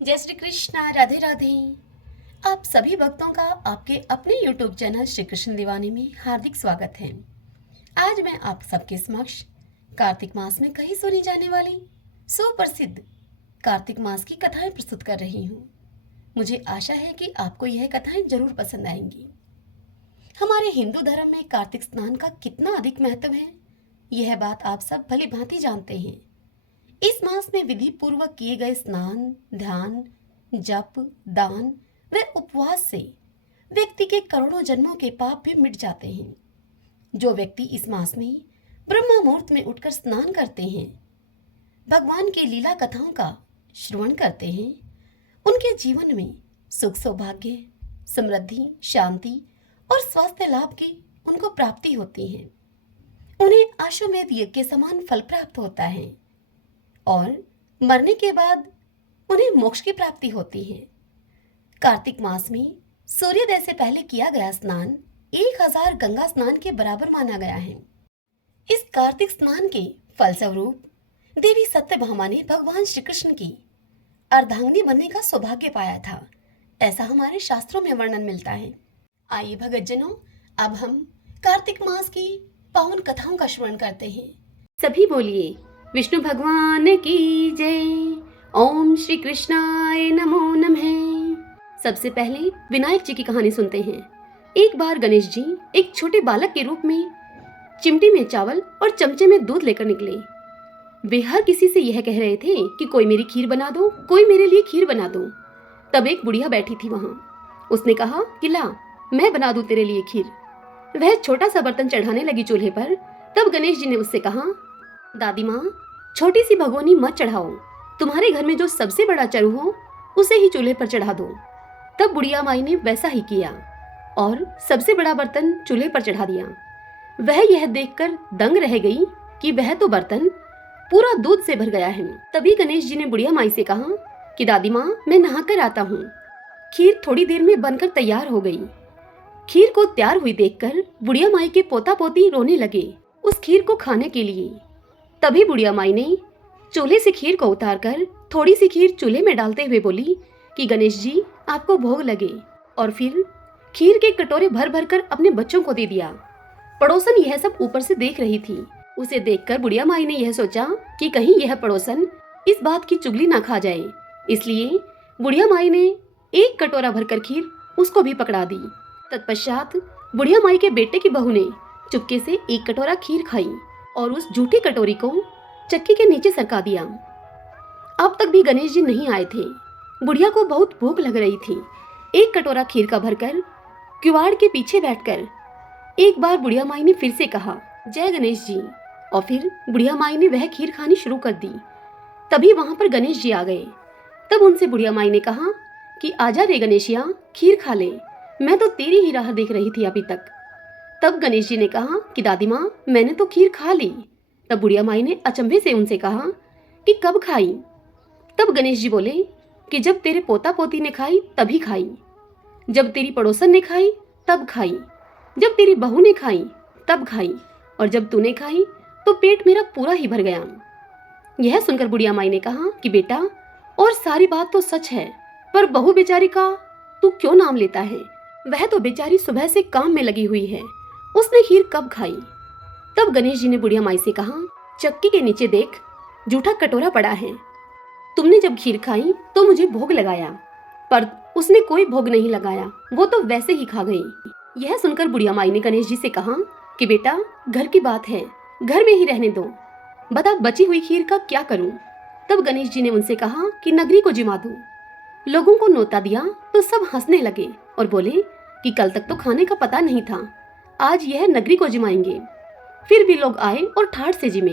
जय श्री कृष्णा, राधे राधे। आप सभी भक्तों का आपके अपने YouTube चैनल श्री कृष्ण दीवानी में हार्दिक स्वागत है। आज मैं आप सबके समक्ष कार्तिक मास में कहीं सुनी जाने वाली सुप्रसिद्ध कार्तिक मास की कथाएं प्रस्तुत कर रही हूँ। मुझे आशा है कि आपको यह कथाएं जरूर पसंद आएंगी। हमारे हिंदू धर्म में कार्तिक स्नान का कितना अधिक महत्व है, यह बात आप सब भली भांति जानते हैं। इस मास में विधि पूर्वक किए गए स्नान, ध्यान, जप, दान व उपवास से व्यक्ति के करोड़ों जन्मों के पाप भी मिट जाते हैं। जो व्यक्ति इस मास में ब्रह्म मुहूर्त में उठकर स्नान करते हैं, भगवान की लीला कथाओं का श्रवण करते हैं, उनके जीवन में सुख, सौभाग्य, समृद्धि, शांति और स्वास्थ्य लाभ की उनको प्राप्ति होती है। उन्हें अश्वमेध यज्ञ के समान फल प्राप्त होता है और मरने के बाद उन्हें मोक्ष की प्राप्ति होती है। कार्तिक मास में सूर्योदय से पहले किया गया स्नान 1000 गंगा स्नान के बराबर माना गया है। इस कार्तिक स्नान के फलस्वरूप देवी सत्यभामा ने भगवान श्री कृष्ण की अर्धांगिनी बनने का सौभाग्य पाया था, ऐसा हमारे शास्त्रों में वर्णन मिलता है। आइए भगतजनों, अब हम कार्तिक मास की पावन कथाओं का श्रवण करते हैं। सभी बोलिए विष्णु भगवान की जय। ओम श्री कृष्णाय नमो नमः। सबसे पहले विनायक जी की कहानी सुनते हैं। एक बार गणेश जी एक छोटे बालक के रूप में चिमटी में चावल और चमचे में दूध लेकर निकले। वे हर किसी से यह कह रहे थे कि कोई मेरी खीर बना दो, कोई मेरे लिए खीर बना दो। तब एक बुढ़िया बैठी थी वहां। उसने कहा कि ला, मैं बना दूं तेरे लिए खीर। वह छोटा सा बर्तन चढ़ाने लगी चूल्हे पर। तब गणेश जी ने उससे कहा, दादी माँ, छोटी सी भगोनी मत चढ़ाओ, तुम्हारे घर में जो सबसे बड़ा चरु हो उसे ही चूल्हे पर चढ़ा दो। तब बुढ़िया माई ने वैसा ही किया और सबसे बड़ा बर्तन चूल्हे पर चढ़ा दिया। वह यह देखकर दंग रह गई कि वह तो बर्तन पूरा दूध से भर गया है। तभी गणेश जी ने बुढ़िया माई से कहा कि दादी माँ, मैं नहाकर आता हूँ। खीर थोड़ी देर में बनकर तैयार हो गई। खीर को तैयार हुई देखकर बुढ़िया माई के पोता पोती रोने लगे उस खीर को खाने के लिए। तभी बुढ़िया माई ने चूल्हे से खीर को उतारकर थोड़ी सी खीर चूल्हे में डालते हुए बोली कि गणेश जी, आपको भोग लगे। और फिर खीर के कटोरे भर भर कर अपने बच्चों को दे दिया। पड़ोसन यह सब ऊपर से देख रही थी। उसे देखकर बुढ़िया माई ने यह सोचा कि कहीं यह पड़ोसन इस बात की चुगली ना खा जाए, इसलिए बुढ़िया माई ने एक कटोरा भरकर खीर उसको भी पकड़ा दी। तत्पश्चात बुढ़िया माई के बेटे की बहू ने चुपके से एक कटोरा खीर खाई और उस झूठी कटोरी को चक्की के नीचे सरका दिया। अब तक भी गणेश जी नहीं आए थे। बुढ़िया को बहुत भूख लग रही थी। एक कटोरा खीर का भरकर किवाड़ के पीछे बैठकर एक बार बुढ़िया माई ने फिर से कहा, जय गणेश जी। और फिर बुढ़िया माई ने वह खीर खानी शुरू कर दी। तभी वहां पर गणेश जी आ गए। तब उनसे बुढ़िया माई ने कहा कि आजा रे गणेशिया, खीर खा ले, मैं तो तेरी ही राह देख रही थी अभी तक। तब गणेश जी ने कहा कि दादी माँ, मैंने तो खीर खा ली। तब बुढ़िया माई ने अचंभे से उनसे कहा कि कब खाई? तब गणेश जी बोले कि जब तेरे पोता पोती ने खाई तभी खाई, जब तेरी पड़ोसन ने खाई तब खाई, जब तेरी बहू ने खाई तब खाई, और जब तूने खाई तो पेट मेरा पूरा ही भर गया। यह सुनकर बुढ़िया माई ने कहा कि बेटा, और सारी बात तो सच है, पर बहू बेचारी का तू क्यों नाम लेता है? वह तो बेचारी सुबह से काम में लगी हुई है, उसने खीर कब खाई? तब गणेश जी ने बुढ़िया माई से कहा, चक्की के नीचे देख, जूठा कटोरा पड़ा है। तुमने जब खीर खाई तो मुझे भोग लगाया, पर उसने कोई भोग नहीं लगाया, वो तो वैसे ही खा गई। यह सुनकर बुढ़िया माई ने गणेश जी से कहा कि बेटा, घर की बात है, घर में ही रहने दो, बता बची हुई खीर का क्या करूं? तब गणेश जी ने उनसे कहा कि नगरी को जिमा दो। लोगों को न्योता दिया तो सब हंसने लगे और बोले कि कल तक तो खाने का पता नहीं था, आज यह नगरी को जिमाएंगे। फिर भी लोग आए और ठाठ से जिमे।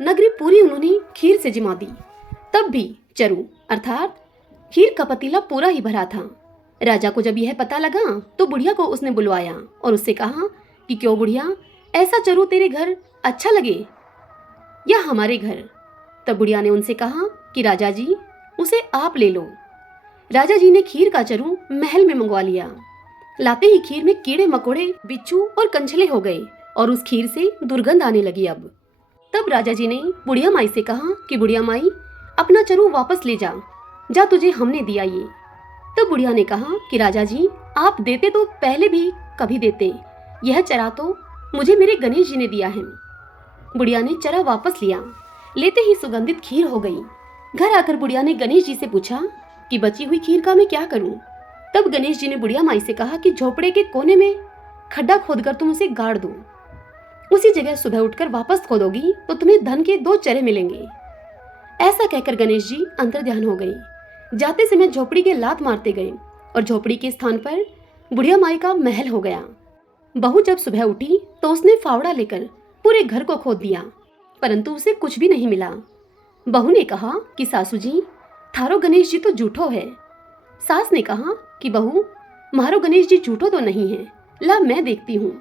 नगरी पूरी उन्होंने खीर से जिमा दी। तब भी चरु अर्थात खीर का पतीला पूरा ही भरा था। राजा को जब यह पता लगा तो बुढ़िया को उसने बुलवाया और उससे कहा कि क्यों बुढ़िया, ऐसा चरु तेरे घर अच्छा लगे या हमारे घर? तब बुढ़िया ने उनसे कहा कि राजा जी, उसे आप ले लो। राजा जी ने खीर का चरु महल में मंगवा लिया। लाते ही खीर में कीड़े मकोड़े, बिच्छू और कंछले हो गए और उस खीर से दुर्गंध आने लगी। अब तब राजा जी ने बुढ़िया माई से कहा कि बुढ़िया माई, अपना चरु वापस ले जा। जा तुझे हमने दिया ये। तो बुढ़िया ने कहा कि राजा जी आप देते तो पहले भी कभी देते, यह चरा तो मुझे मेरे गणेश जी ने दिया है। बुढ़िया ने चरा वापस लिया, लेते ही सुगंधित खीर हो गई। घर आकर बुढ़िया ने गणेश जी से पूछा कि बची हुई खीर का मैं क्या करूं। तब गणेश जी ने बुढ़िया माई से कहा कि झोपड़े के कोने में खड्डा खोदकर तुम उसे गाड़ दो, उसी जगह सुबह उठकर वापस खोदोगी तो तुम्हें धन के 2 चरे मिलेंगे। ऐसा कहकर गणेश जी अंतर्ध्यान हो गए। जाते समय झोपड़ी के लात मारते गए और झोपड़ी के स्थान पर बुढ़िया माई का महल हो गया। बहू जब सुबह उठी तो उसने फावड़ा लेकर पूरे घर को खोद दिया, परंतु उसे कुछ भी नहीं मिला। बहू ने कहा कि सासू जी थारो गणेश जी तो झूठो है। सास ने कहा कि बहू मारो गणेश जी झूठो तो नहीं है, ला मैं देखती हूँ।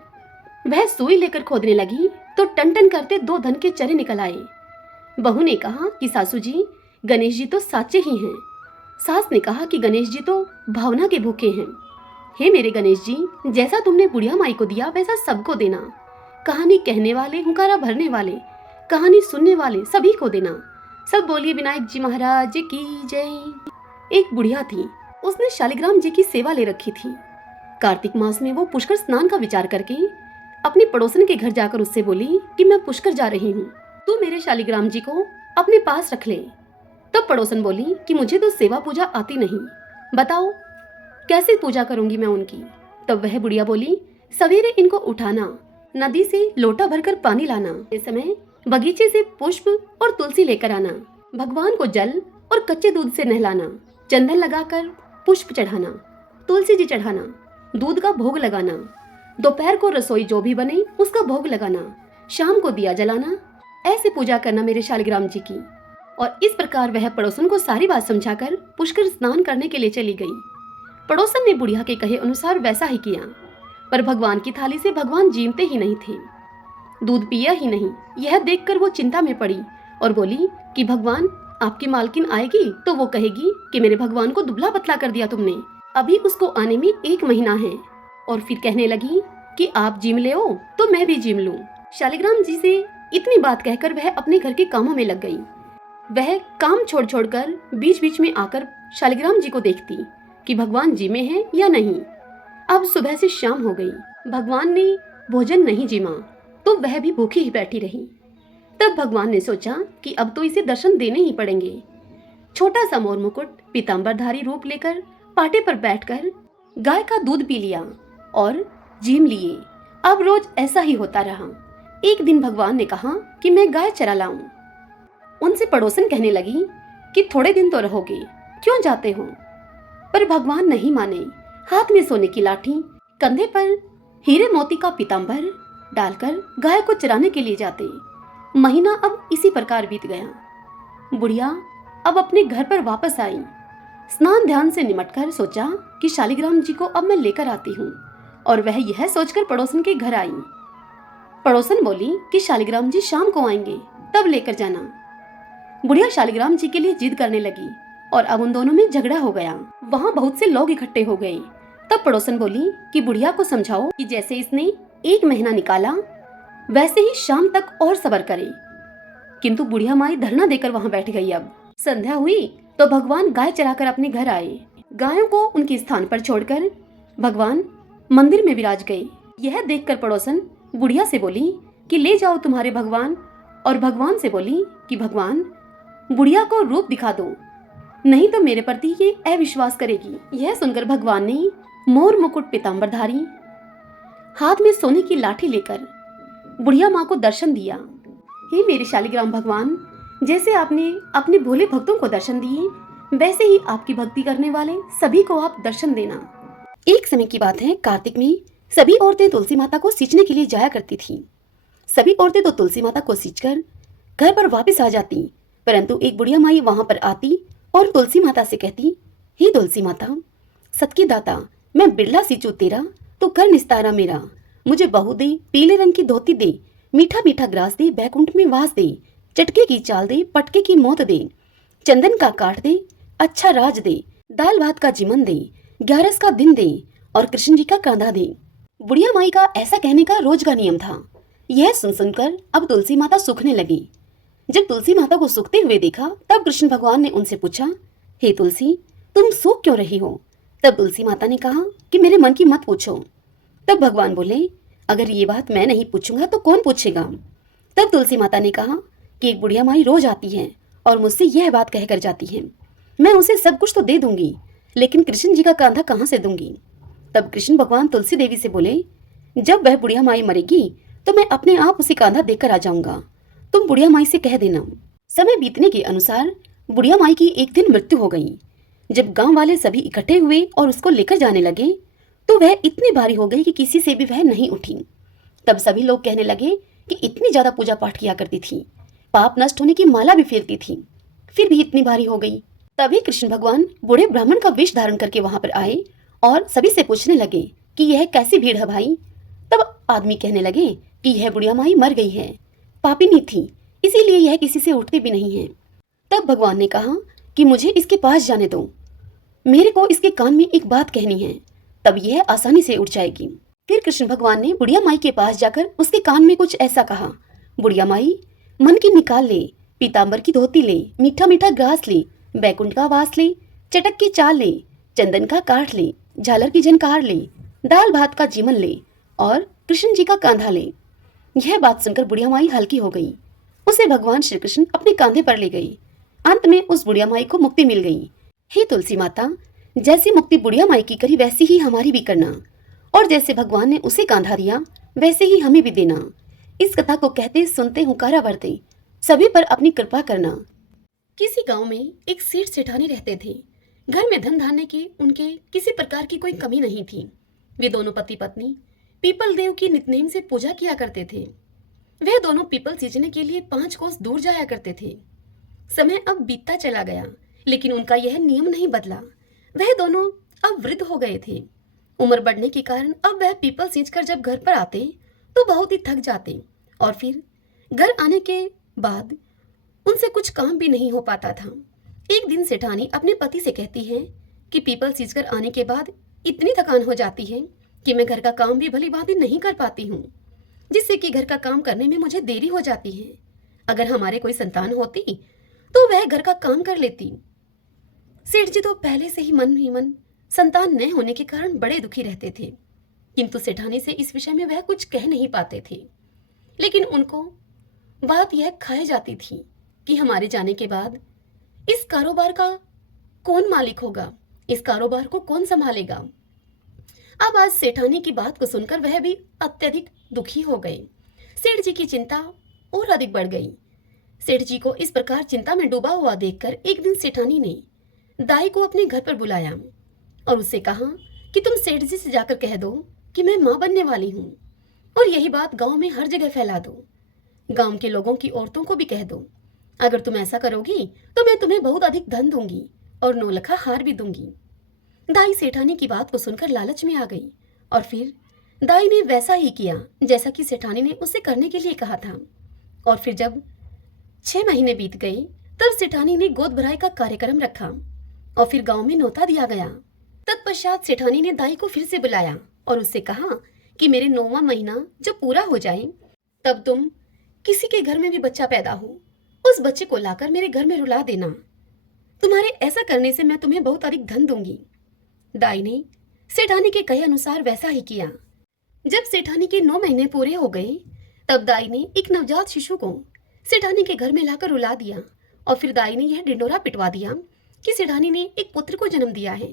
वह सुई लेकर खोदने लगी तो टन टन करते 2 धन के चरे निकल आए। बहू ने कहा कि सासू जी गणेश जी तो साचे ही हैं। सास ने कहा कि गणेश जी तो भावना के भूखे हैं। हे मेरे गणेश जी, जैसा तुमने बुढ़िया माई को दिया वैसा सबको देना। कहानी कहने वाले, हुंकारा भरने वाले, कहानी सुनने वाले सभी को देना। सब बोलिए विनायक जी महाराज की जय। एक बुढ़िया थी, उसने शालिग्राम जी की सेवा ले रखी थी। कार्तिक मास में वो पुष्कर स्नान का विचार करके अपनी पड़ोसन के घर जाकर उससे बोली कि मैं पुष्कर जा रही हूँ, तू मेरे शालिग्राम जी को अपने पास रख ले। तब पड़ोसन बोली कि मुझे तो सेवा पूजा आती नहीं, बताओ कैसे पूजा करूंगी मैं उनकी। तब वह बुढ़िया बोली सवेरे इनको उठाना, नदी से लोटा भरकर पानी लाना, इस समय बगीचे से पुष्प और तुलसी लेकर आना, भगवान को जल और कच्चे दूध से नहलाना, चंदन लगाकर पुष्प चढ़ाना, तुलसी जी चढ़ाना, दूध का भोग लगाना, दोपहर को रसोई जो भी बने उसका भोग लगाना, शाम को दिया जलाना, ऐसे पूजा करना मेरे शालिग्राम जी की। और इस प्रकार वह पड़ोसन को सारी बात समझाकर पुष्कर स्नान करने के लिए चली गई। पड़ोसन ने बुढ़िया के कहे अनुसार वैसा ही किया, पर भगवान की थाली से भगवान जीमते ही नहीं थे, दूध पिया ही नहीं। यह देखकर वो चिंता में पड़ी और बोली कि भगवान आपकी मालकिन आएगी तो वो कहेगी कि मेरे भगवान को दुबला पतला कर दिया तुमने, अभी उसको आने में 1 महीना है। और फिर कहने लगी कि आप जिम ले हो तो मैं भी जिम लूं। शालिग्राम जी से इतनी बात कहकर वह अपने घर के कामों में लग गई। वह काम छोड़ छोड़कर बीच बीच में आकर शालिग्राम जी को देखती कि भगवान जी में हैं या नहीं। अब सुबह से शाम हो गई, भगवान ने भोजन नहीं जिमा तो वह भी भूखी ही बैठी रही। तब भगवान ने सोचा कि अब तो इसे दर्शन देने ही पड़ेंगे। छोटा सा मोर मुकुट पीतांबरधारी रूप लेकर पाटे पर बैठकर गाय का दूध पी लिया और जीम लिए। अब रोज ऐसा ही होता रहा। एक दिन भगवान ने कहा कि मैं गाय चरा लाऊं। उनसे पड़ोसन कहने लगी कि थोड़े दिन तो रहोगे, क्यों जाते हो। पर भगवान नहीं माने। हाथ में सोने की लाठी, कंधे पर हीरे मोती का पीतांबर डालकर गाय को चराने के लिए जाते। महीना अब इसी प्रकार बीत गया। बुढ़िया अब अपने घर पर वापस आई। स्नान ध्यान से निमटकर सोचा कि शालिग्राम जी को अब मैं लेकर आती हूँ, और वह यह सोचकर पड़ोसन के घर आई। पड़ोसन बोली कि शालिग्राम जी शाम को आएंगे, तब लेकर जाना। बुढ़िया शालिग्राम जी के लिए जिद करने लगी और अब उन दोनों में झगड़ा हो गया। वहाँ बहुत से लोग इकट्ठे हो गए। तब पड़ोसन बोली कि बुढ़िया को समझाओ कि जैसे इसने 1 महीना निकाला वैसे ही शाम तक और सब्र करे। किंतु बुढ़िया माई धरना देकर वहाँ बैठ गई। अब संध्या हुई तो भगवान गाय चराकर अपने घर आए। गायों को उनके स्थान पर छोड़कर भगवान मंदिर में विराज गए। यह देखकर पड़ोसन बुढ़िया से बोली कि ले जाओ तुम्हारे भगवान, और भगवान से बोली कि भगवान बुढ़िया को रूप दिखा दो, नहीं तो मेरे प्रति ये अविश्वास करेगी। यह सुनकर भगवान ने मोर मुकुट पीतांबरधारी हाथ में सोने की लाठी लेकर बुढ़िया माँ को दर्शन दिया। हे मेरे शालिग्राम भगवान, जैसे आपने अपने भोले भक्तों को दर्शन दिए, वैसे ही आपकी भक्ति करने वाले सभी को आप दर्शन देना। एक समय की बात है, कार्तिक में सभी औरतें तुलसी माता को सींचने के लिए जाया करती थी। सभी औरतें तो तुलसी माता को सींचकर घर पर वापस आ जाती, परंतु एक बुढ़िया माई वहां पर आती और तुलसी माता से कहती, हे तुलसी माता, सत की दाता, मैं बिरला सींचू तेरा तो कर निस्तारा मेरा। मुझे बहू दे, पीले रंग की धोती दे, मीठा मीठा ग्रास दे, बैकुंठ में वास दे, चटके की चाल दे, पटके की मौत दे, चंदन का काठ दे, अच्छा राज दे, दाल भात का जीवन दे, 11 का दिन दे और कृष्ण जी का कांधा दे। बुढ़िया माई का ऐसा कहने का रोज का नियम था। यह सुन सुनकर अब तुलसी माता सूखने लगी। जब तुलसी माता को सूखते हुए देखा, तब कृष्ण भगवान ने उनसे पूछा हे तुलसी, तुम सूख क्यों रही हो? तब तुलसी माता ने कहा कि मेरे मन की मत पूछो। तब भगवान बोले, अगर ये बात मैं नहीं पूछूंगा तो कौन पूछेगा? तब तुलसी माता ने कहा कि एक बुढ़िया माई रोज आती है और मुझसे यह बात कहकर जाती है, मैं उसे सब कुछ तो दे दूंगी, लेकिन कृष्ण जी का कांधा कहाँ से दूंगी? तब कृष्ण भगवान तुलसी देवी से बोले, जब वह बुढ़िया माई मरेगी तो मैं अपने आप उसे कांधा देकर आ जाऊंगा, तुम बुढ़िया माई से कह देना। समय बीतने के अनुसार बुढ़िया माई की एक दिन मृत्यु हो गई। जब गांव वाले सभी इकट्ठे हुए और उसको लेकर जाने लगे तो वह इतनी भारी हो गई कि किसी से भी वह नहीं उठी। तब सभी लोग कहने लगे कि इतनी ज्यादा पूजा पाठ किया करती थी, पाप नष्ट होने की माला भी फेरती थी, फिर भी इतनी भारी हो गई। तभी कृष्ण भगवान बूढ़े ब्राह्मण का वेश धारण करके वहां पर आए और सभी से पूछने लगे कि यह कैसी भीड़ है भाई? तब आदमी कहने लगे कि यह बुढ़िया माई मर गई है, पापिनी थी, इसीलिए यह किसी से उठती भी नहीं है। तब भगवान ने कहा कि मुझे इसके पास जाने दो, मेरे को इसके कान में एक बात कहनी है, तब यह आसानी से उठ जाएगी। फिर कृष्ण भगवान ने बुढ़िया माई के पास जाकर उसके कान में कुछ ऐसा कहा, बुढ़िया माई, मन की निकाल ले, पीताम्बर की धोती ले, मीठा मीठा ग्रास ले, बैकुंठ का वास ले, चटक की चाल ले, चंदन का काठ ले, झालर की झनकार ले, दाल भात का जीवन ले और कृष्ण जी का कांधा ले। यह बात सुनकर बुढ़िया माई हल्की हो गई। उसे भगवान श्री कृष्ण अपने कांधे पर ले गई। अंत में उस बुढ़िया माई को मुक्ति मिल गई। हे तुलसी माता, जैसी मुक्ति बुढ़िया माई की करी वैसी ही हमारी भी करना, और जैसे भगवान ने उसे कांधा दिया वैसे ही हमें भी देना। इस कथा को कहते सुनते हुंकारा भरते सभी पर अपनी कृपा करना। किसी गांव में एक सेठ सेठानी रहते थे। घर में धन धान्य की उनके किसी प्रकार की कोई कमी नहीं थी। वे दोनों पति पत्नी पीपल देव की नित्यनेम से पूजा किया करते थे। वह दोनों पीपल सींचने के लिए 5 कोस दूर जाया करते थे। समय अब बीतता चला गया, लेकिन उनका यह नियम नहीं बदला। वह दोनों अब वृद्ध हो गए थे। उम्र बढ़ने के कारण अब वह पीपल सींचकर जब घर पर आते तो बहुत ही थक जाते, और फिर घर आने के बाद उनसे कुछ काम भी नहीं हो पाता था। एक दिन सेठानी अपने पति से कहती है कि पीपल सींचकर आने के बाद इतनी थकान हो जाती है कि मैं घर का काम भी भली भांति नहीं कर पाती हूँ, जिससे कि घर का काम करने में मुझे देरी हो जाती है। अगर हमारे कोई संतान होती तो वह घर का काम कर लेती। सेठ जी तो पहले से ही मन संतान न होने के कारण बड़े दुखी रहते थे, किंतु सेठानी से इस विषय में वह कुछ कह नहीं पाते थे। लेकिन उनको बात यह खाई जाती थी कि हमारे जाने के बाद इस कारोबार का कौन मालिक होगा, इस कारोबार को कौन संभालेगा। अब आज सेठानी की बात को सुनकर वह भी अत्यधिक दुखी हो गए। सेठ जी की चिंता और अधिक बढ़ गई। सेठ जी को इस प्रकार चिंता में डूबा हुआ देखकर एक दिन सेठानी ने दाई को अपने घर पर बुलाया और उससे कहा कि तुम सेठ जी से जाकर कह दो कि मैं मां बनने वाली हूँ, और यही बात गांव में हर जगह फैला दो। गांव के लोगों की औरतों को भी कह दो। अगर तुम ऐसा करोगी तो मैं तुम्हें बहुत अधिक धन दूंगी और 9 लखा हार भी दूंगी। दाई सेठानी की बात को सुनकर लालच में आ गई, और फिर दाई ने वैसा ही किया जैसा कि सेठानी ने उससे करने के लिए कहा था। और फिर जब 6 महीने बीत गए तब सेठानी ने गोद भराई का कार्यक्रम रखा और फिर गांव में न्योता दिया गया। तत्पश्चात सेठानी ने दाई को फिर से बुलाया और उससे कहा कि मेरे 9वां महीना जब पूरा हो जाए तब तुम किसी के घर में भी बच्चा पैदा हो, उस बच्चे को लाकर मेरे घर में रुला देना। तुम्हारे ऐसा करने से मैं तुम्हें बहुत अधिक धन दूंगी। दाई ने सेठानी के कहे अनुसार वैसा ही किया। जब सेठानी के 9 महीने पूरे हो गए तब दाई ने एक नवजात शिशु को सेठानी के घर में लाकर रुला दिया, और फिर दाई ने यह ढिंडोरा पिटवा दिया कि सेठानी ने एक पुत्र को जन्म दिया है।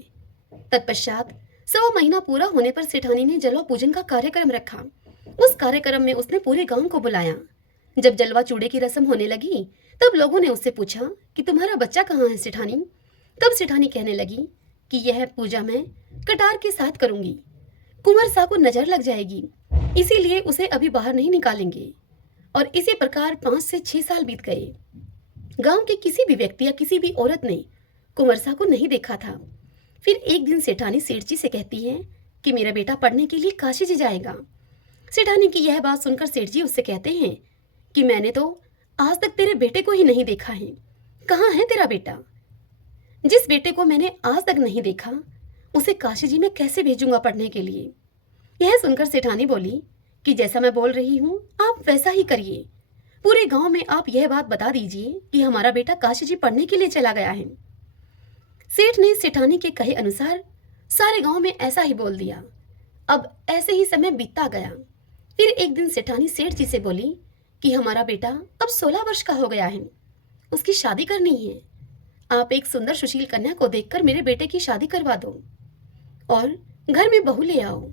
तत्पश्चात 1.25 महीना पूरा होने पर सेठानी ने जलवा पूजन का कार्यक्रम रखा। उस कार्यक्रम में उसने पूरे गांव को बुलाया। जब जलवा चूड़े की रस्म होने लगी तब लोगों ने उससे पूछा कि तुम्हारा बच्चा कहाँ है सेठानी? तब सेठानी कहने लगी कि यह पूजा मैं कटार के साथ करूंगी, कुंवर सा को नजर लग जाएगी, इसीलिए उसे अभी बाहर नहीं निकालेंगे। और इसी प्रकार 5 से 6 साल बीत गए। गांव के किसी भी व्यक्ति या किसी भी औरत ने कुंवर सा को नहीं देखा था। फिर एक दिन सेठानी सेठ जी से कहती है कि मेरा बेटा पढ़ने के लिए काशी जी जाएगा। सेठानी की यह बात सुनकर सेठ जी उससे कहते हैं कि मैंने तो आज तक तेरे बेटे को ही नहीं देखा है, कहाँ है तेरा बेटा? जिस बेटे को मैंने आज तक नहीं देखा उसे काशी जी में कैसे भेजूंगा पढ़ने के लिए? यह सुनकर सेठानी बोली कि जैसा मैं बोल रही हूँ आप वैसा ही करिए। पूरे गांव में आप यह बात बता दीजिए कि हमारा बेटा काशी जी पढ़ने के लिए चला गया है। सेठ ने सेठानी के कहे अनुसार सारे गांव में ऐसा ही बोल दिया। अब ऐसे ही समय बीतता गया। फिर एक दिन सेठानी सेठ जी से बोली कि हमारा बेटा अब 16 वर्ष का हो गया है, उसकी शादी करनी है। आप एक सुंदर सुशील कन्या को देखकर मेरे बेटे की शादी करवा दो और घर में बहू ले आओ।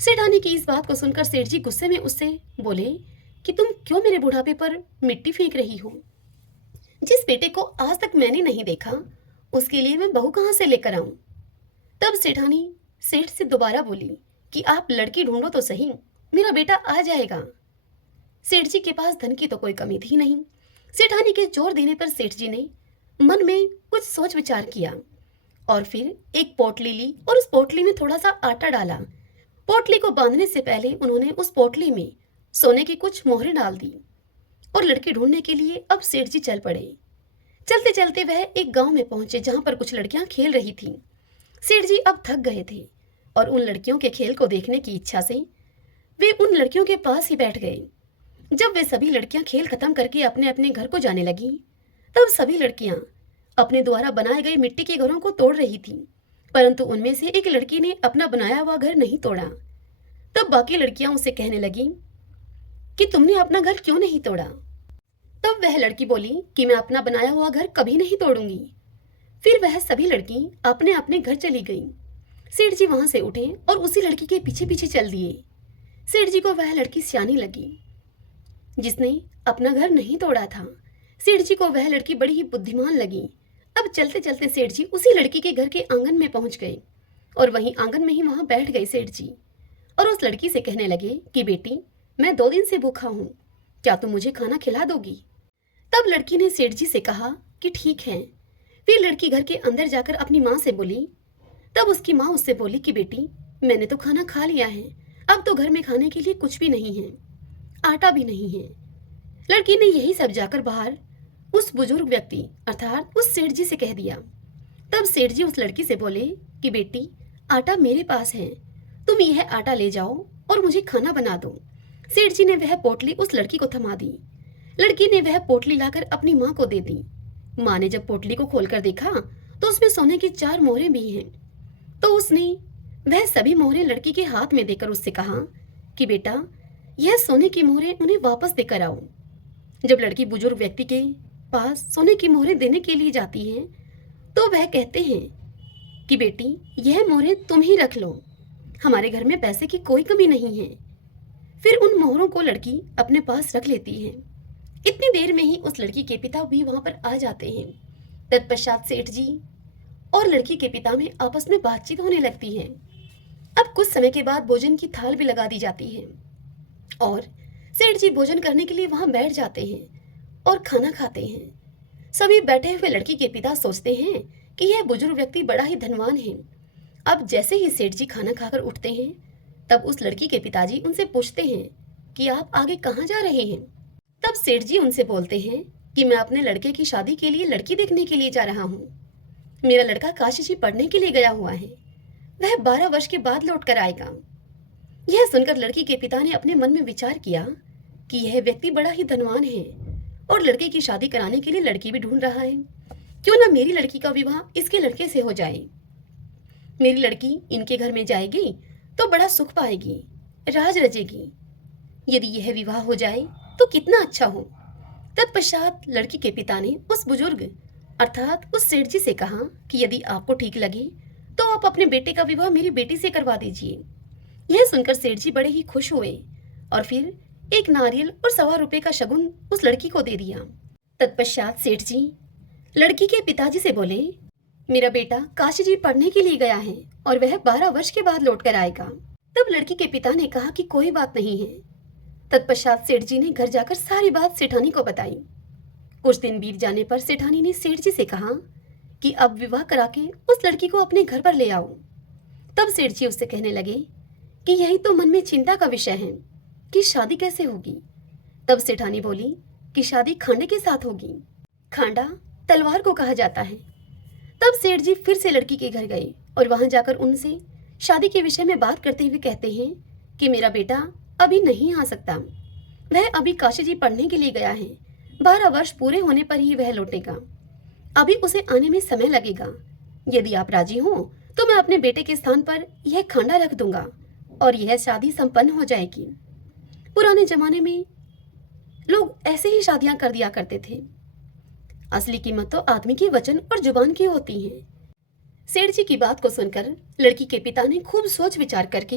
सेठानी की इस बात को सुनकर सेठ जी गुस्से में उससे बोले कि तुम क्यों मेरे बुढ़ापे पर मिट्टी फेंक रही हो? जिस बेटे को आज तक मैंने नहीं देखा उसके लिए मैं बहू कहाँ से लेकर आऊं? तब सेठानी सेठ से दोबारा बोली कि आप लड़की ढूंढो तो सही, मेरा बेटा आ जाएगा। सेठ जी के पास धन की तो कोई कमी थी नहीं। सेठानी के जोर देने पर सेठ जी ने मन में कुछ सोच विचार किया और फिर एक पोटली ली और उस पोटली में थोड़ा सा आटा डाला। पोटली को बांधने से पहले उन्होंने उस पोटली में सोने की कुछ मोहरें डाल दी और लड़की ढूंढने के लिए अब सेठ जी चल पड़े। चलते चलते वह एक गांव में पहुंचे जहां पर कुछ लड़कियां खेल रही थीं। सेठ जी अब थक गए थे और उन लड़कियों के खेल को देखने की इच्छा से वे उन लड़कियों के पास ही बैठ गए। जब वे सभी लड़कियां खेल खत्म करके अपने अपने घर को जाने लगी तब सभी लड़कियां अपने द्वारा बनाए गए मिट्टी के घरों को तोड़ रही थीं, परंतु उनमें से एक लड़की ने अपना बनाया हुआ घर नहीं तोड़ा। तब बाकी लड़कियां उससे कहने लगी कि तुमने अपना घर क्यों नहीं तोड़ा? तब वह लड़की बोली कि मैं अपना बनाया हुआ घर कभी नहीं तोड़ूंगी। फिर वह सभी लड़की अपने अपने घर चली गई। सेठ जी वहां से उठे और उसी लड़की के पीछे पीछे चल दिए। सेठ जी को वह लड़की सियानी लगी जिसने अपना घर नहीं तोड़ा था। सेठ जी को वह लड़की बड़ी ही बुद्धिमान लगी। अब चलते चलते सेठ जी उसी लड़की के घर के आंगन में पहुंच गए और वहीं आंगन में ही वहां बैठ गए सेठ जी और उस लड़की से कहने लगे कि बेटी, मैं 2 दिन से भूखा हूं, क्या तुम मुझे खाना खिला दोगी? तब लड़की ने सेठ जी से कहा कि ठीक है। फिर लड़की घर के अंदर जाकर अपनी माँ से बोली। तब उसकी माँ उससे बोली कि बेटी, मैंने तो खाना खा लिया है, अब तो घर में खाने के लिए कुछ भी नहीं है, आटा भी नहीं है। लड़की ने यही सब जाकर बाहर उस बुजुर्ग व्यक्ति अर्थात उस सेठ जी से कह दिया। तब सेठ जी उस लड़की से बोले कि बेटी, आटा मेरे पास है, तुम यह आटा ले जाओ और मुझे खाना बना दो। सेठ जी ने वह पोटली उस लड़की को थमा दी। लड़की ने वह पोटली लाकर अपनी माँ को दे दी। माँ ने जब पोटली को खोलकर देखा तो उसमें सोने की 4 मोहरें भी हैं। तो उसने वह सभी मोहरें लड़की के हाथ में देकर उससे कहा कि बेटा, यह सोने की मोहरें उन्हें वापस देकर आओ। जब लड़की बुजुर्ग व्यक्ति के पास सोने की मोहरें देने के लिए जाती है तो वह कहते हैं कि बेटी, यह मोहरें तुम ही रख लो, हमारे घर में पैसे की कोई कमी नहीं है। फिर उन मोहरों को लड़की अपने पास रख लेती है। इतनी देर में ही उस लड़की के पिता भी वहां पर आ जाते हैं। तत्पश्चात सेठ जी और लड़की के पिता में आपस में बातचीत होने लगती है। अब कुछ समय के बाद भोजन की थाल भी लगा दी जाती है और सेठ जी भोजन करने के लिए वहां बैठ जाते हैं और खाना खाते हैं। सभी बैठे हुए लड़की के पिता सोचते हैं कि यह बुजुर्ग व्यक्ति बड़ा ही धनवान है। अब जैसे ही सेठ जी खाना खाकर उठते हैं तब उस लड़की के पिताजी उनसे पूछते हैं कि आप आगे कहाँ जा रहे हैं? तब सेठ जी उनसे बोलते हैं कि मैं अपने लड़के की शादी के लिए लड़की देखने के लिए जा रहा हूँ। मेरा लड़का काशी जी पढ़ने के लिए गया हुआ है, वह 12 वर्ष के बाद लौट कर आएगा। यह सुनकर लड़की के पिता ने अपने मन में विचार किया कि यह व्यक्ति बड़ा ही धनवान है और लड़के की शादी कराने के लिए लड़की भी ढूंढ रहा है। क्यों ना मेरी लड़की का विवाह इसके लड़के से हो जाए। मेरी लड़की इनके घर में जाएगी तो बड़ा सुख पाएगी, राज रचेगी। यदि यह विवाह हो जाए तो कितना अच्छा हो। तत्पश्चात लड़की के पिता ने उस बुजुर्ग अर्थात उस सेठ जी से कहा कि यदि आपको ठीक लगे तो आप अपने बेटे का विवाह मेरी बेटी से करवा दीजिए। यह सुनकर सेठ जी बड़े ही खुश हुए और फिर एक नारियल और 1.25 रुपए का शगुन उस लड़की को दे दिया। तत्पश्चात सेठ जी लड़की के पिताजी से बोले, मेरा बेटा काशी जी पढ़ने के लिए गया है और वह 12 वर्ष के बाद लौट कर आएगा। तब लड़की के पिता ने कहा कि कोई बात नहीं है। तत्पश्चात सेठ जी ने घर जाकर सारी बात सेठानी को बताई। कुछ दिन बीत जाने पर सेठानी ने सेठ जी से कहा कि अब विवाह करा के उस लड़की को अपने घर पर ले आओ। तब सेठ जी उससे कहने लगे कि यही तो मन में चिंता का विषय है कि शादी कैसे होगी। तब सेठानी बोली कि शादी खांडे के साथ होगी। खांडा तलवार को कहा जाता है। तब सेठ जी फिर से लड़की के घर गए और वहां जाकर उनसे शादी के विषय में बात करते हुए कहते हैं कि मेरा बेटा अभी नहीं आ सकता, वह अभी काशी जी पढ़ने के लिए गया है। 12 वर्ष पूरे होने पर ही वह लौटेगा, अभी उसे आने में समय लगेगा। यदि आप राजी हो तो मैं अपने बेटे के स्थान पर यह खांडा रख दूंगा और यह शादी संपन्न हो जाएगी। पुराने जमाने में लोग ऐसे ही शादियां कर दिया करते थे। असली कीमत तो आदमी की वचन और जुबान की होती है। सेठ जी की बात को सुनकर लड़की के पिता ने खूब सोच विचार करके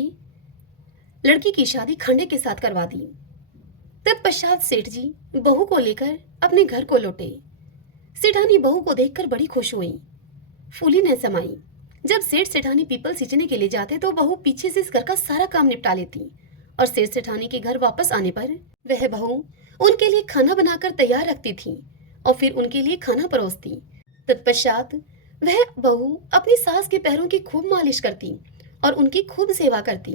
लड़की की शादी खांडे के साथ करवा दी। तत्पश्चात सेठ जी बहू को लेकर अपने घर को लौटे। सेठानी बहू को देखकर बड़ी खुश हुई, फूली न समाई। जब सेठ सेठानी पीपल सींचने के लिए जाते तो बहू पीछे से इस घर का सारा काम निपटा लेती और सेठ सेठानी के घर वापस आने पर वह बहू उनके लिए खाना बनाकर तैयार रखती थी और फिर उनके लिए खाना परोसती। तत्पश्चात वह बहू अपनी सास के पैरों की खूब मालिश करती और उनकी खूब सेवा करती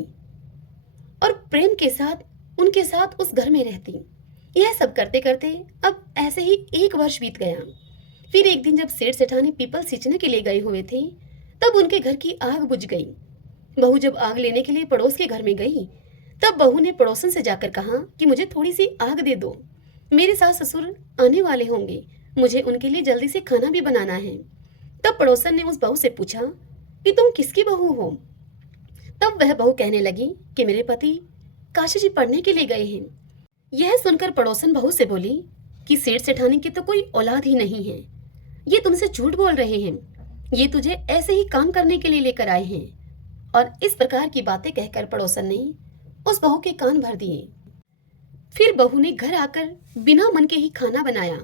और प्रेम के साथ उनके साथ उस घर में रहती। यह सब करते करते अब ऐसे ही 1 वर्ष बीत गया। फिर एक दिन जब सेठ सेठानी पीपल सींचने के लिए गए हुए थे तब उनके घर की आग बुझ गई। बहू जब आग लेने के लिए पड़ोस के घर में गई तब बहू ने पड़ोसन से जाकर कहा कि मुझे थोड़ी सी आग दे दो, मेरे सास ससुर आने वाले होंगे, मुझे उनके लिए जल्दी से खाना भी बनाना है। तब पड़ोसन ने उस बहू से पूछा कि तुम किसकी बहू हो। तब वह बहू कहने लगी कि मेरे पति काशी जी पढ़ने के लिए गए हैं। यह सुनकर पड़ोसन बहू से बोली कि सेठ सेठानी की तो कोई औलाद ही नहीं है, ये तुमसे झूठ बोल रहे हैं, ये तुझे ऐसे ही काम करने के लिए लेकर आए हैं। और इस प्रकार की बातें कहकर पड़ोसन ने उस बहू के कान भर दिए। फिर बहू ने घर आकर बिना मन के ही खाना बनाया,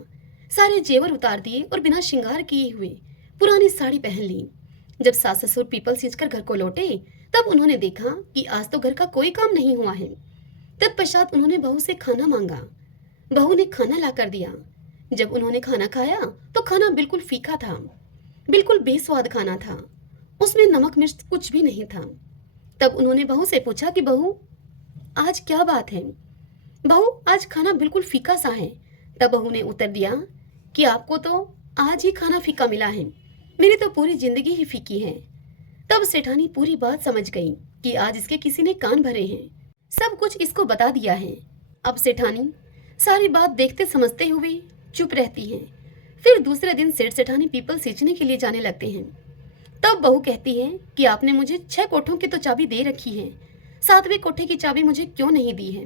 सारे जेवर उतार दिए और बिना श्रृंगार किए हुए पुरानी साड़ी पहन ली। जब सास ससुर पीपल सींचकर घर को लौटे तब उन्होंने देखा कि आज तो घर का कोई काम नहीं हुआ है। तत्पश्चात उन्होंने बहू से खाना मांगा। बहू ने खाना लाकर दिया। जब उन्होंने खाना खाया तो खाना बिल्कुल फीका था, बिल्कुल बेस्वाद खाना था, उसमें नमक मिर्च कुछ भी नहीं था। तब उन्होंने बहू से पूछा कि बहू आज क्या बात है, बहू आज खाना बिल्कुल फीका सा है। तब बहू ने उत्तर दिया कि आपको तो आज ही खाना फीका मिला है, मेरी तो पूरी जिंदगी ही फीकी है। तब सेठानी पूरी बात समझ गई कि आज इसके किसी ने कान भरे हैं, सब कुछ इसको बता दिया है। अब सेठानी सारी बात देखते समझते हुए चुप रहती है। फिर दूसरे दिन सेठ सेठानी पीपल सींचने के लिए जाने लगते हैं। तब बहू कहती है कि आपने मुझे 6 कोठों की तो चाबी दे रखी है, 7वें कोठे की चाबी मुझे क्यों नहीं दी है,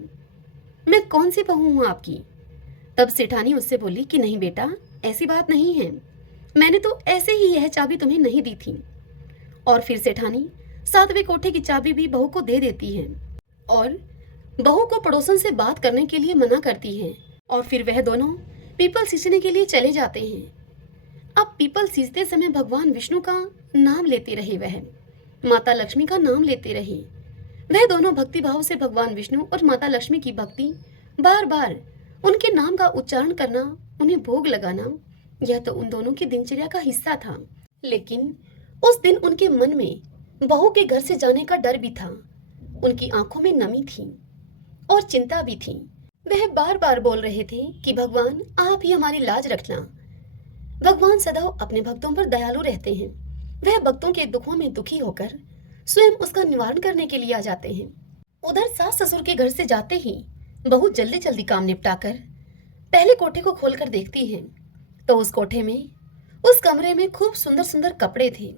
मैं कौन सी बहू हूँ आपकी। तब सेठानी उससे बोली कि नहीं बेटा, ऐसी बात नहीं है, मैंने तो ऐसे ही यह चाबी तुम्हें नहीं दी थी। और फिर सेठानी 7वें कोठे की चाबी भी बहू को दे देती है और बहू को पड़ोसन से बात करने के लिए मना करती है। और फिर वह दोनों पीपल सींचने के लिए चले जाते हैं। अब पीपल सींचते समय भगवान विष्णु का नाम लेते रहे, वह माता लक्ष्मी का नाम लेते रहे। वह दोनों भक्ति भाव से भगवान विष्णु और माता लक्ष्मी की भक्ति, बार बार उनके नाम का उच्चारण करना, उन्हें भोग लगाना, यह तो उन दोनों की दिनचर्या का हिस्सा था। लेकिन उस दिन उनके मन में बहू के घर से जाने का डर भी था, उनकी आंखों में नमी थी और चिंता भी थी। वह बार बार बोल रहे थे कि भगवान आप ही हमारी लाज रखना। भगवान सदैव अपने भक्तों पर दयालु रहते हैं। वह भक्तों के दुखों में दुखी होकर स्वयं उसका निवारण करने के लिए आ जाते हैं। उधर सास ससुर के घर से जाते ही बहू जल्दी जल्दी काम निपटाकर पहले कोठे को खोलकर देखती है तो उस कोठे में, उस कमरे में खूब सुंदर सुंदर कपड़े थे।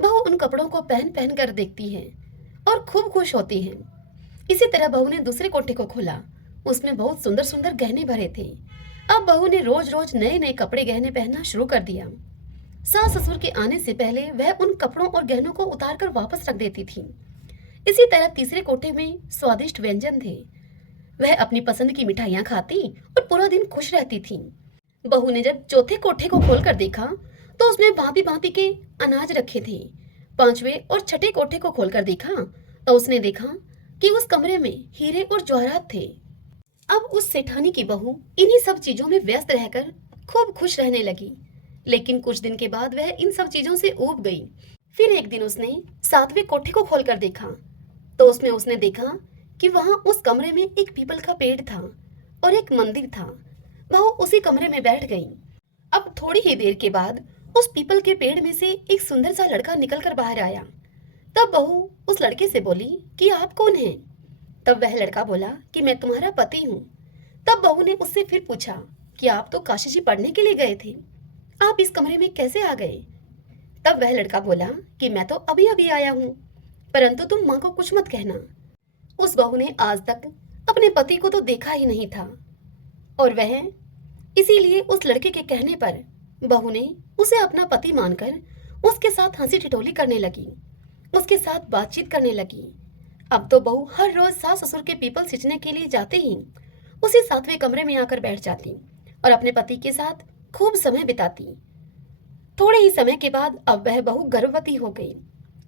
बहू उन कपड़ों को पहन पहन कर देखती है और खूब खुश होती है। इसी तरह बहू ने दूसरे कोठे को खोला, उसमें बहुत सुंदर सुंदर गहने भरे थे। अब बहू ने रोज रोज नए नए कपड़े गहने पहनना शुरू कर दिया। सास ससुर के आने से पहले वह उन कपड़ों और गहनों को उतार कर वापस रख देती थी। इसी तरह तीसरे कोठे में स्वादिष्ट व्यंजन थे। वह अपनी पसंद की मिठाइयाँ खाती और पूरा दिन खुश रहती थी। बहू ने जब चौथे कोठे को खोलकर देखा तो उसमें भांति भांति के अनाज रखे थे। पांचवें और छठे कोठे को खोलकर देखा तो उसने देखा कि उस कमरे में हीरे और जवाहरात थे। अब उस सेठानी की बहू इन्हीं सब चीजों में व्यस्त रहकर खूब खुश रहने लगी। लेकिन कुछ दिन के बाद वह इन सब चीजों से ऊब गई। फिर एक दिन उसने 7वें कोठे को खोलकर देखा तो उसमें उसने देखा कि वहां उस कमरे में एक पीपल का पेड़ था और एक मंदिर था। बहू उसी कमरे में बैठ गई। अब थोड़ी ही देर के बाद उस पीपल के पेड़ में से एक सुंदर सा लड़का निकलकर बाहर आया। तब बहू उस लड़के से बोली कि आप कौन हैं? तब वह लड़का बोला कि मैं तुम्हारा पति हूँ। तब बहू ने उससे फिर पूछा कि आप तो काशी जी पढ़ने के लिए गए थे, आप इस कमरे में कैसे आ गए? तब वह लड़का बोला कि मैं तो अभी अभी आया हूँ, परंतु तुम माँ को कुछ मत कहना। उस बहू ने आज तक अपने पति को तो देखा ही नहीं था, और वह इसीलिए उस लड़के के कहने पर बहू ने उसे अपना पति मानकर उसके साथ हंसी ठिठोली करने लगी, उसके साथ बातचीत करने लगी। अब तो बहू हर रोज सास ससुर के पीपल सींचने के लिए जाते ही उसी सातवें कमरे में आकर बैठ जाती और अपने पति के साथ खूब समय बिताती। थोड़े ही समय के बाद अब वह बहू गर्भवती हो गई।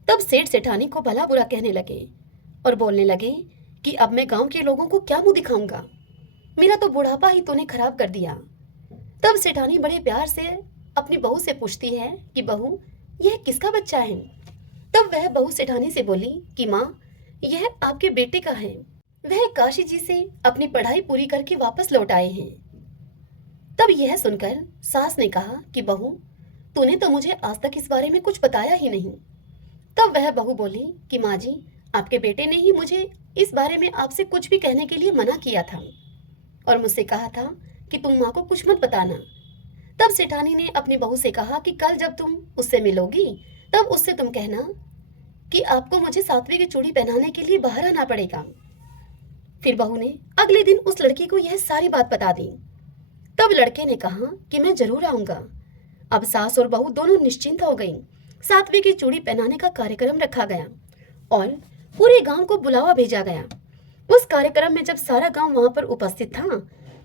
तब सेठ सेठानी को भला बुरा कहने लगे और बोलने लगे कि अब मैं गांव के लोगों को क्या मुंह दिखाऊंगा, मेरा तो बुढ़ापा ही तूने खराब कर दिया। तब सेठानी बड़े प्यार से अपनी बहू से पूछती है कि बहू, यह किसका बच्चा है? तब वह बहू सेठानी से बोली कि माँ, यह आपके बेटे का है, वह काशी जी से अपनी पढ़ाई पूरी करके वापस लौट आए हैं। तब यह सुनकर सास ने कहा कि बहू, तूने तो मुझे आज तक इस बारे में कुछ बताया ही नहीं। तब वह बहू बोली कि माँ जी, आपके बेटे ने ही मुझे इस बारे में आपसे कुछ भी कहने के लिए मना किया था और मुझसे कहा था कि तुम माँ को कुछ मत बताना। तब सेठानी ने अपनी बहू से कहा कि कल जब तुम उससे मिलोगी तब उससे तुम कहना कि आपको मुझे सातवीं की चूड़ी पहनाने के लिए बाहर आना पड़ेगा। फिर बहू ने अगले दिन उस लड़की को यह सारी बात बता दी। तब लड़के ने कहा कि मैं जरूर आऊंगा। अब सास और बहू दोनों निश्चिंत हो गईं। सातवीं की चूड़ी पहनाने का कार्यक्रम रखा गया और पूरे गांव को बुलावा भेजा गया। उस कार्यक्रम में जब सारा गांव वहां पर उपस्थित था,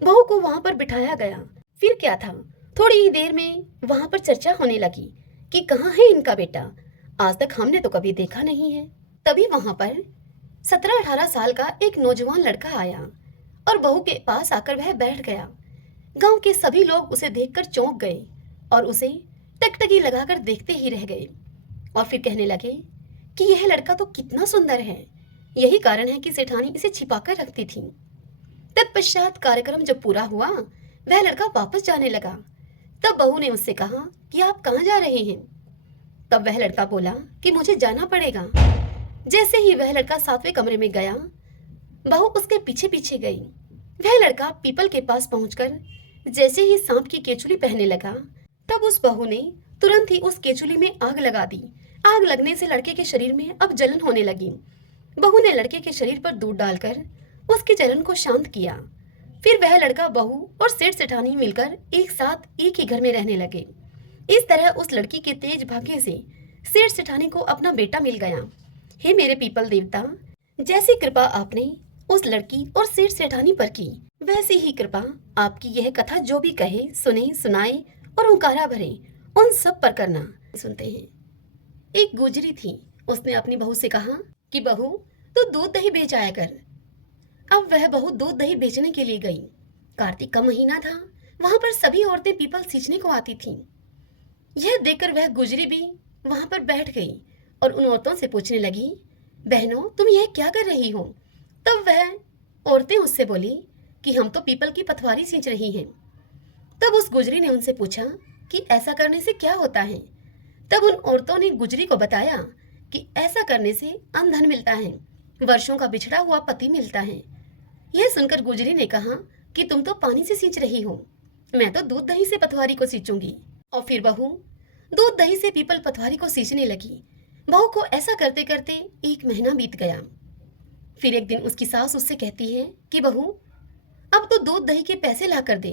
बहू को वहां पर बिठाया गया। फिर क्या था, थोड़ी ही देर में वहां पर चर्चा होने लगी कि कहाँ है इनका बेटा, आज तक हमने तो कभी देखा नहीं है। तभी वहां पर 17-18 साल का एक नौजवान लड़का आया और बहू के पास आकर वह बैठ गया। गांव के सभी लोग उसे देखकर चौंक गए और उसे टकटकी लगाकर देखते ही रह गए और फिर कहने लगे कि यह लड़का तो कितना सुंदर है, यही कारण है कि सेठानी इसे छिपाकर रखती थी। तत्पश्चात कार्यक्रम जब पूरा हुआ, वह लड़का वापस जाने लगा। तब बहू ने उससे कहा कि आप कहाँ जा रहे हैं? तब वह लड़का बोला कि मुझे जाना पड़ेगा। जैसे ही वह लड़का सातवें कमरे में गया, बहू उसके पीछे पीछे गई। वह लड़का पीपल के पास पहुंचकर जैसे ही सांप की केचुली पहनने लगा, तब उस बहू ने तुरंत ही उस केचुली में आग लगा दी। आग लगने से लड़के के शरीर में अब जलन होने लगी। बहू ने लड़के के शरीर पर दूध डालकर उसकी जलन को शांत किया। फिर वह लड़का, बहू और सेठ सेठानी मिलकर एक साथ एक ही घर में रहने लगे। इस तरह उस लड़की के तेज भाग्य से सेठ सेठानी को अपना बेटा मिल गया। हे मेरे पीपल देवता, जैसी कृपा आपने उस लड़की और सेठ सेठानी पर की, वैसी ही कृपा आपकी यह कथा जो भी कहे, सुने, सुनाए और ओंकारा भरे, उन सब पर करना। सुनते हैं। एक गुजरी थी, उसने अपनी बहू से कहा कि बहू, तू दूध दही बेच आया कर। अब वह बहू दूध दही बेचने के लिए गई। कार्तिक का महीना था, वहां पर सभी औरतें पीपल सींचने को आती थीं। यह देखकर वह गुजरी भी वहां पर बैठ गई और उन औरतों से पूछने लगी, बहनों, तुम यह क्या कर रही हो? तब वह औरतें उससे बोली कि हम तो पीपल की पथवारी सींच रही हैं। तब उस गुजरी ने उनसे पूछा कि ऐसा करने से क्या होता है? तब उन औरतों ने गुजरी को बताया कि ऐसा करने से अनधन मिलता है, वर्षों का बिछड़ा हुआ पति मिलता है। यह सुनकर गुजरी ने कहा कि तुम तो पानी से सींच रही हो, मैं तो दूध दही से पथवारी को सींचूंगी। और फिर बहू दूध दही से पीपल पथवारी को सींचने लगी। बहू को ऐसा करते करते 1 महीना बीत गया। फिर एक दिन उसकी सास उससे कहती है कि बहू, अब तो दूध दही के पैसे ला कर दे।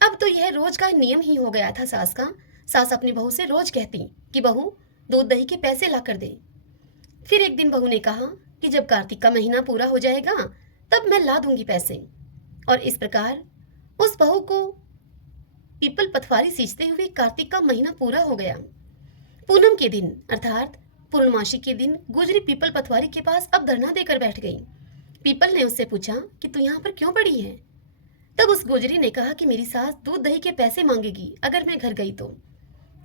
अब तो यह रोज का नियम ही हो गया था सास का। सास अपनी बहू से रोज कहती कि बहू, दूध दही के पैसे ला कर दे। फिर एक दिन बहू ने कहा कि जब कार्तिक का महीना पूरा हो जाएगा तब मैं ला दूंगी पैसे। और इस प्रकार उस बहू को पीपल पथवारी सींचते हुए कार्तिक का महीना पूरा हो गया। पूनम के दिन अर्थात पूर्णमासी के दिन गुजरी पीपल पथवारी के पास अब धरना देकर बैठ गई। पीपल ने उससे पूछा कि तू यहाँ पर क्यों पड़ी है? तब उस गुजरी ने कहा कि मेरी सास दूध दही के पैसे मांगेगी अगर मैं घर गई तो।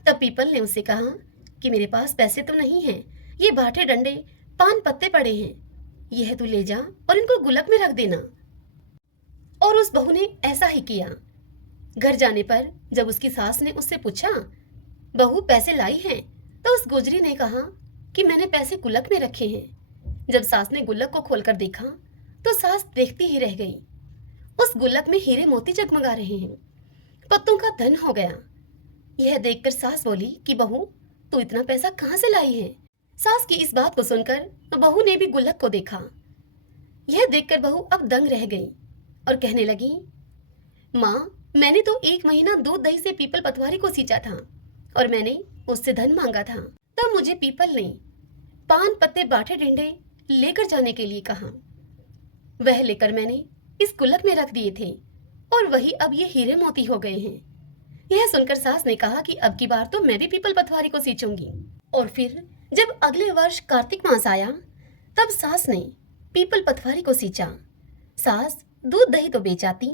तब पीपल ने उससे कहा कि मेरे पास पैसे तो नहीं हैं, ये बाटे डंडे, पान पत्ते पड़े हैं, यह तू ले जा और इनको गुलक में रख देना। और उस बहू ने ऐसा ही किया। घर जाने पर जब उसकी सास ने उससे पूछा, बहू पैसे लाई हैं? तो उस गुजरी ने कहा कि मैंने पैसे गुल्लक में रखे हैं। जब सास ने गुल्लक को खोलकर देखा तो सास देखती ही रह गई। उस गुल्लक में हीरे मोती जगमगा रहे हैं, पत्तों का धन हो गया। यह देखकर सास बोली कि बहू, तू इतना पैसा कहाँ से लाई है? सास की इस बात को सुनकर बहू ने भी गुल्लक को देखा। यह देखकर बहू अब दंग रह गई और कहने लगी, माँ, मैंने तो 1 महीना दूध दही से पीपल पतवारी को सींचा था और मैंने उससे धन मांगा था। तब मुझे पीपल ने पान पत्ते बाटे डिंडे लेकर जाने के लिए कहा। वह लेकर मैंने इस गुल्लक में रख दिए थे और वही अब ये हीरे मोती हो गए हैं। यह सुनकर सास ने कहा कि अब की बार तो मैं भी पीपल पतवारी को सींचूंगी। और फिर जब अगले वर्ष कार्तिक मास आया तब सास ने पीपल पतवारी को सींचा। सास दूध दही तो बेच आती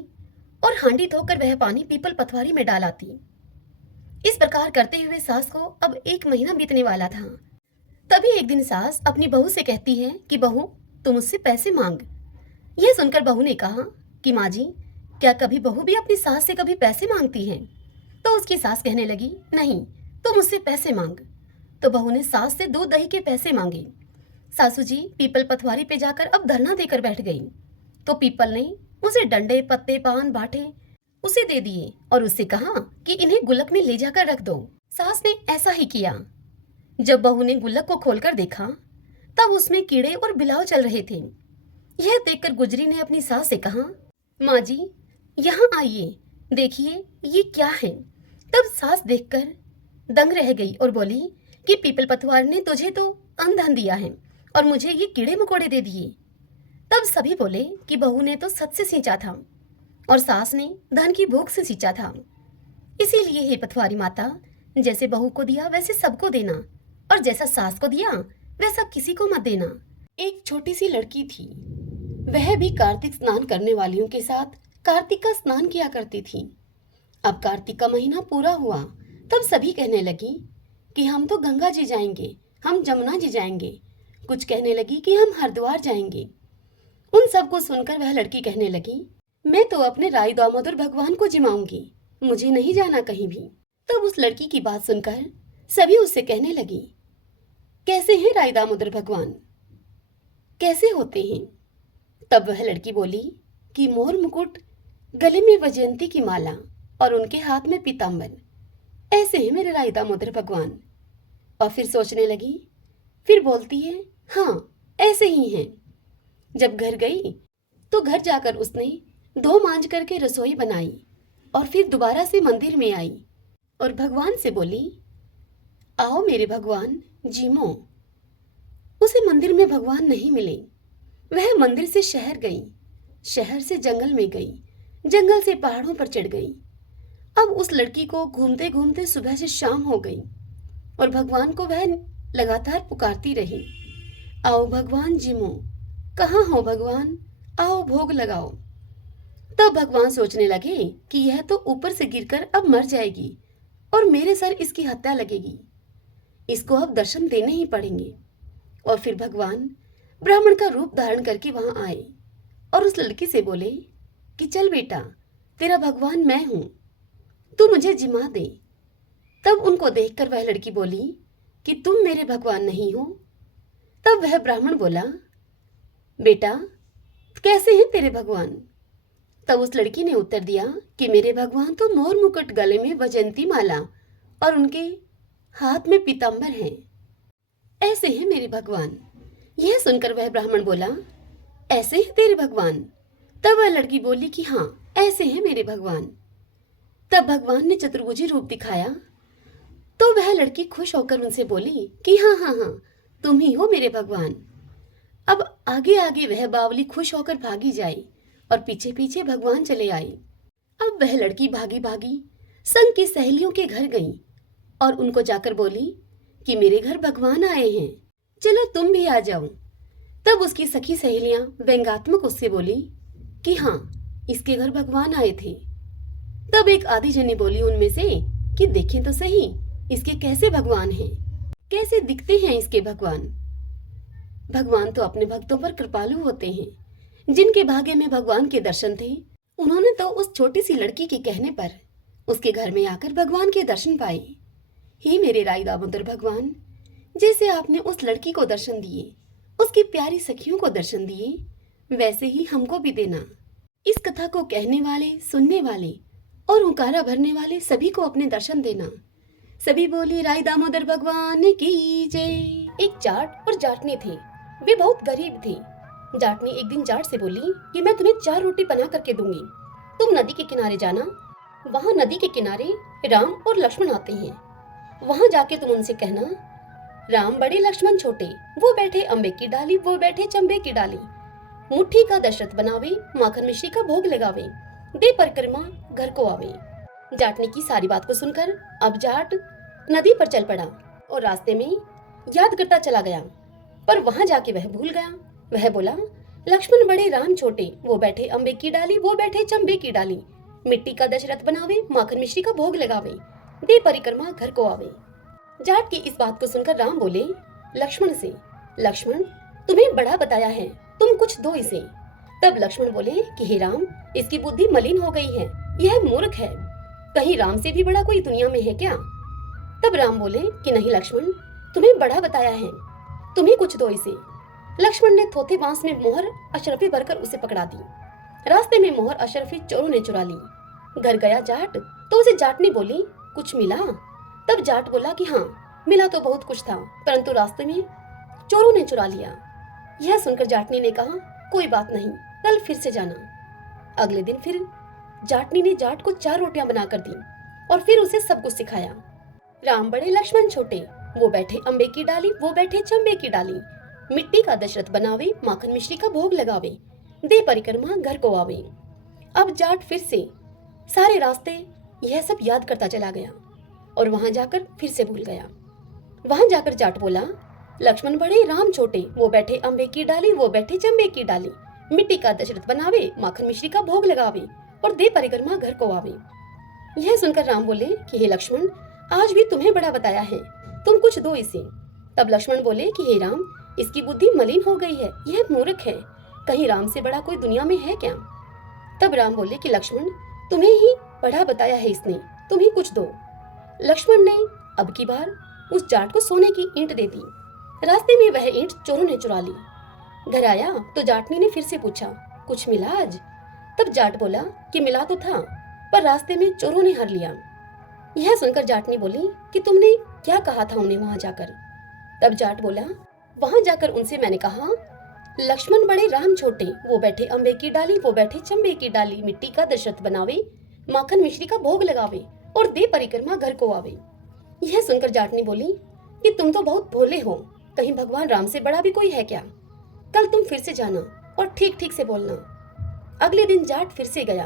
और हांडी धोकर वह पानी पीपल पतवारी में डाल आती। इस प्रकार करते हुए सास को अब 1 महीना बीतने वाला था। तभी एक दिन सास अपनी बहू से कहती है कि बहू, तुम मुझसे पैसे मांग। यह सुनकर बहू ने कहा कि माँ जी, क्या कभी बहू भी अपनी सास से कभी पैसे मांगती है? तो उसकी सास कहने लगी, नहीं, तुम मुझसे पैसे मांग। तो बहू ने सास से दूध दही के पैसे मांगे। सासू जी पीपल पतवारी पे जाकर अब धरना देकर बैठ गई। तो पीपल ने उसे डंडे पत्ते पान बाटे उसे दे दिए और उससे कहा कि इन्हें गुल्लक में ले जाकर रख दो। सास ने ऐसा ही किया। जब बहू ने गुल्लक को खोलकर देखा तब उसमें कीड़े और बिलाव चल रहे थे। यह देखकर गुजरी ने अपनी सास से कहा, माँ जी, यहाँ आइए, देखिए ये क्या है। तब सास देखकर दंग रह गई और बोली कि पीपल पतवार ने तुझे तो अंधन दिया है और मुझे ये कीड़े मकोड़े दे दिए। तब सभी बोले कि बहू ने तो सच से सींचा था और सास ने धन की भूख से सींचा था। इसीलिए हे पतवारी माता, जैसे बहू को दिया वैसे सबको देना और जैसा सास को दिया वैसा किसी को मत देना। एक छोटी सी लड़की थी, वह भी कार्तिक स्नान करने वालियों के साथ कार्तिक का स्नान किया करती थी। अब कार्तिक का महीना पूरा हुआ तब सभी कहने लगी कि हम तो गंगा जी जाएंगे, हम जमुना जी जाएंगे, कुछ कहने लगी कि हम हरिद्वार जाएंगे। उन सब को सुनकर वह लड़की कहने लगी, मैं तो अपने राई दामोदर भगवान को जिमाऊंगी, मुझे नहीं जाना कहीं भी। तब उस लड़की की बात सुनकर सभी उससे कहने लगी, कैसे हैं राई दामोदर भगवान, कैसे होते हैं? तब वह लड़की बोली कि मोर मुकुट, गले में वैजयंती की माला और उनके हाथ में पीताम्बर, ऐसे हैं मेरे राई दामोदर भगवान। और फिर सोचने लगी, फिर बोलती है, हाँ ऐसे ही हैं। जब घर गई तो घर जाकर उसने धो मांज करके रसोई बनाई और फिर दोबारा से मंदिर में आई और भगवान से बोली, आओ मेरे भगवान जीमो। उसे मंदिर में भगवान नहीं मिले। वह मंदिर से शहर गई, शहर से जंगल में गई, जंगल से पहाड़ों पर चढ़ गई। अब उस लड़की को घूमते घूमते सुबह से शाम हो गई और भगवान को वह लगातार पुकारती रही, आओ भगवान जीमो, कहाँ हो भगवान, आओ भोग लगाओ। तब भगवान सोचने लगे कि यह तो ऊपर से गिरकर अब मर जाएगी और मेरे सर इसकी हत्या लगेगी, इसको अब दर्शन देने ही पड़ेंगे। और फिर भगवान ब्राह्मण का रूप धारण करके वहां आए और उस लड़की से बोले कि चल बेटा, तेरा भगवान मैं हूं, तू मुझे जिमा दे। तब उनको देखकर वह लड़की बोली कि तुम मेरे भगवान नहीं हो। तब वह ब्राह्मण बोला, बेटा कैसे हैं तेरे भगवान? तब उस लड़की ने उत्तर दिया कि मेरे भगवान तो मोर मुकुट, गले में वैजयंती माला और उनके हाथ में पीताम्बर हैं, ऐसे हैं मेरे भगवान। यह सुनकर वह ब्राह्मण बोला, ऐसे हैं तेरे भगवान? तब वह लड़की बोली कि हाँ ऐसे हैं मेरे भगवान। तब भगवान ने चतुर्भुजी रूप दिखाया तो वह लड़की खुश होकर उनसे बोली कि हाँ हाँ हाँ, तुम ही हो मेरे भगवान। अब आगे आगे वह बावली खुश होकर भागी जाए और पीछे पीछे भगवान चले आए। अब वह लड़की भागी भागी संग की सहेलियों के घर गई और उनको जाकर बोली कि मेरे घर भगवान आए हैं, चलो तुम भी आ जाओ। तब उसकी सखी सहेलियां व्यंगात्मक उससे बोली कि हाँ इसके घर भगवान आए थे। तब एक आधी जनी बोली उनमें से कि देखें तो सही इसके कैसे भगवान हैं, कैसे दिखते हैं इसके भगवान। भगवान तो अपने भक्तों पर कृपालु होते हैं, जिनके भाग्य में भगवान के दर्शन थे उन्होंने तो उस छोटी सी लड़की के कहने पर उसके घर में आकर भगवान के दर्शन पाए। हे मेरे राई दामोदर भगवान, जैसे आपने उस लड़की को दर्शन दिए, उसकी प्यारी सखियों को दर्शन दिए, वैसे ही हमको भी देना। इस कथा को कहने वाले, सुनने वाले और हुंकारा भरने वाले सभी को अपने दर्शन देना। सभी बोले राय दामोदर भगवान की जय। एक जाट और जाटनी थे। वे बहुत गरीब थे। जाटनी एक दिन जाट से बोली कि मैं तुम्हें 4 रोटी बना करके दूंगी, तुम नदी के किनारे जाना। वहाँ नदी के किनारे राम और लक्ष्मण आते हैं। वहाँ जाके तुम उनसे कहना, राम बड़े लक्ष्मण छोटे, वो बैठे अम्बे की डाली, वो बैठे चंबे की डाली। मुट्ठी का दशरथ बनावे, माखन मिश्री का भोग लगावे, दे परिक्रमा घर को आवे। जाटनी की सारी बात को सुनकर अब जाट नदी पर चल पड़ा और रास्ते में याद करता चला गया, पर वहां जाके वह भूल गया। वह बोला, लक्ष्मण बड़े राम छोटे, वो बैठे अम्बे की डाली, वो बैठे चंबे की डाली। मिट्टी का दशरथ बनावे, माखन मिश्री का भोग लगावे, दे परिक्रमा घर को आवे। जाट की इस बात को सुनकर राम बोले लक्ष्मण से, लक्ष्मण तुम्हें बड़ा बताया है, तुम कुछ दो इसे। तब लक्ष्मण बोले कि हे राम, इसकी बुद्धि मलिन हो गई है, यह मूर्ख है, कहीं राम से भी बड़ा कोई दुनिया में है क्या? तब राम बोले कि नहीं लक्ष्मण, तुम्हें बड़ा बताया है, तुम्हें कुछ दो इसे। लक्ष्मण ने थोथे बांस में मोहर अशरफी भरकर उसे पकड़ा दी। रास्ते में मोहर अशरफी चोरों ने चुरा ली। घर गया जाट तो उसे जाटनी बोली, कुछ मिला? तब जाट बोला कि हाँ, मिला तो बहुत कुछ था, परंतु रास्ते में चोरों ने चुरा लिया। यह सुनकर जाटनी ने कहा, कोई बात नहीं, कल फिर से जाना। अगले दिन फिर जाटनी ने जाट को 4 रोटियां बनाकर दी और फिर उसे सब कुछ सिखाया। राम बड़े लक्ष्मण छोटे, वो बैठे अम्बे की डाली, वो बैठे चंबे की डाली। मिट्टी का दशरथ बनावे, माखन मिश्री का भोग लगावे, दे परिक्रमा घर को आवे। अब जाट फिर से सारे रास्ते यह सब याद करता चला गया और वहां जाकर फिर से भूल गया। वहां जाकर जाट बोला, लक्ष्मण बड़े राम छोटे, वो बैठे अम्बे की डाली, वो बैठे चंबे की डाली। मिट्टी का दशरथ बनावे, माखन मिश्री का भोग लगावे और दे परिक्रमा घर को आवे। यह सुनकर राम बोले कि हे लक्ष्मण, आज भी तुम्हें बड़ा बताया है, तुम कुछ दो इसे। तब लक्ष्मण बोले कि हे राम, इसकी बुद्धि मलिन हो गई है, यह मूर्ख है, कहीं राम से बड़ा कोई दुनिया में है क्या? तब राम बोले कि लक्ष्मण, तुम्हें ही बड़ा बताया है इसने, तुम ही कुछ दो। लक्ष्मण ने अब की बार उस जाट को सोने की ईंट दे दी। रास्ते में वह ईंट चोरों ने चुरा ली। घर आया तो जाटनी ने फिर से पूछा, कुछ मिला आज? तब जाट बोला कि मिला तो था, पर रास्ते में चोरों ने हर लिया। यह सुनकर जाटनी बोली कि तुमने क्या कहा था उन्हें वहां जाकर? तब जाट बोला, वहां जाकर उनसे मैंने कहा, लक्ष्मण बड़े राम छोटे, वो बैठे अम्बे की डाली, वो बैठे चंबे की डाली। मिट्टी का दशरथ बनावे, माखन मिश्री का भोग लगावे और दे परिक्रमा घर को आवे। यह सुनकर जाटनी बोली कि तुम तो बहुत भोले हो, कहीं भगवान राम से बड़ा भी कोई है क्या? कल तुम फिर से जाना और ठीक ठीक से बोलना। अगले दिन जाट फिर से गया।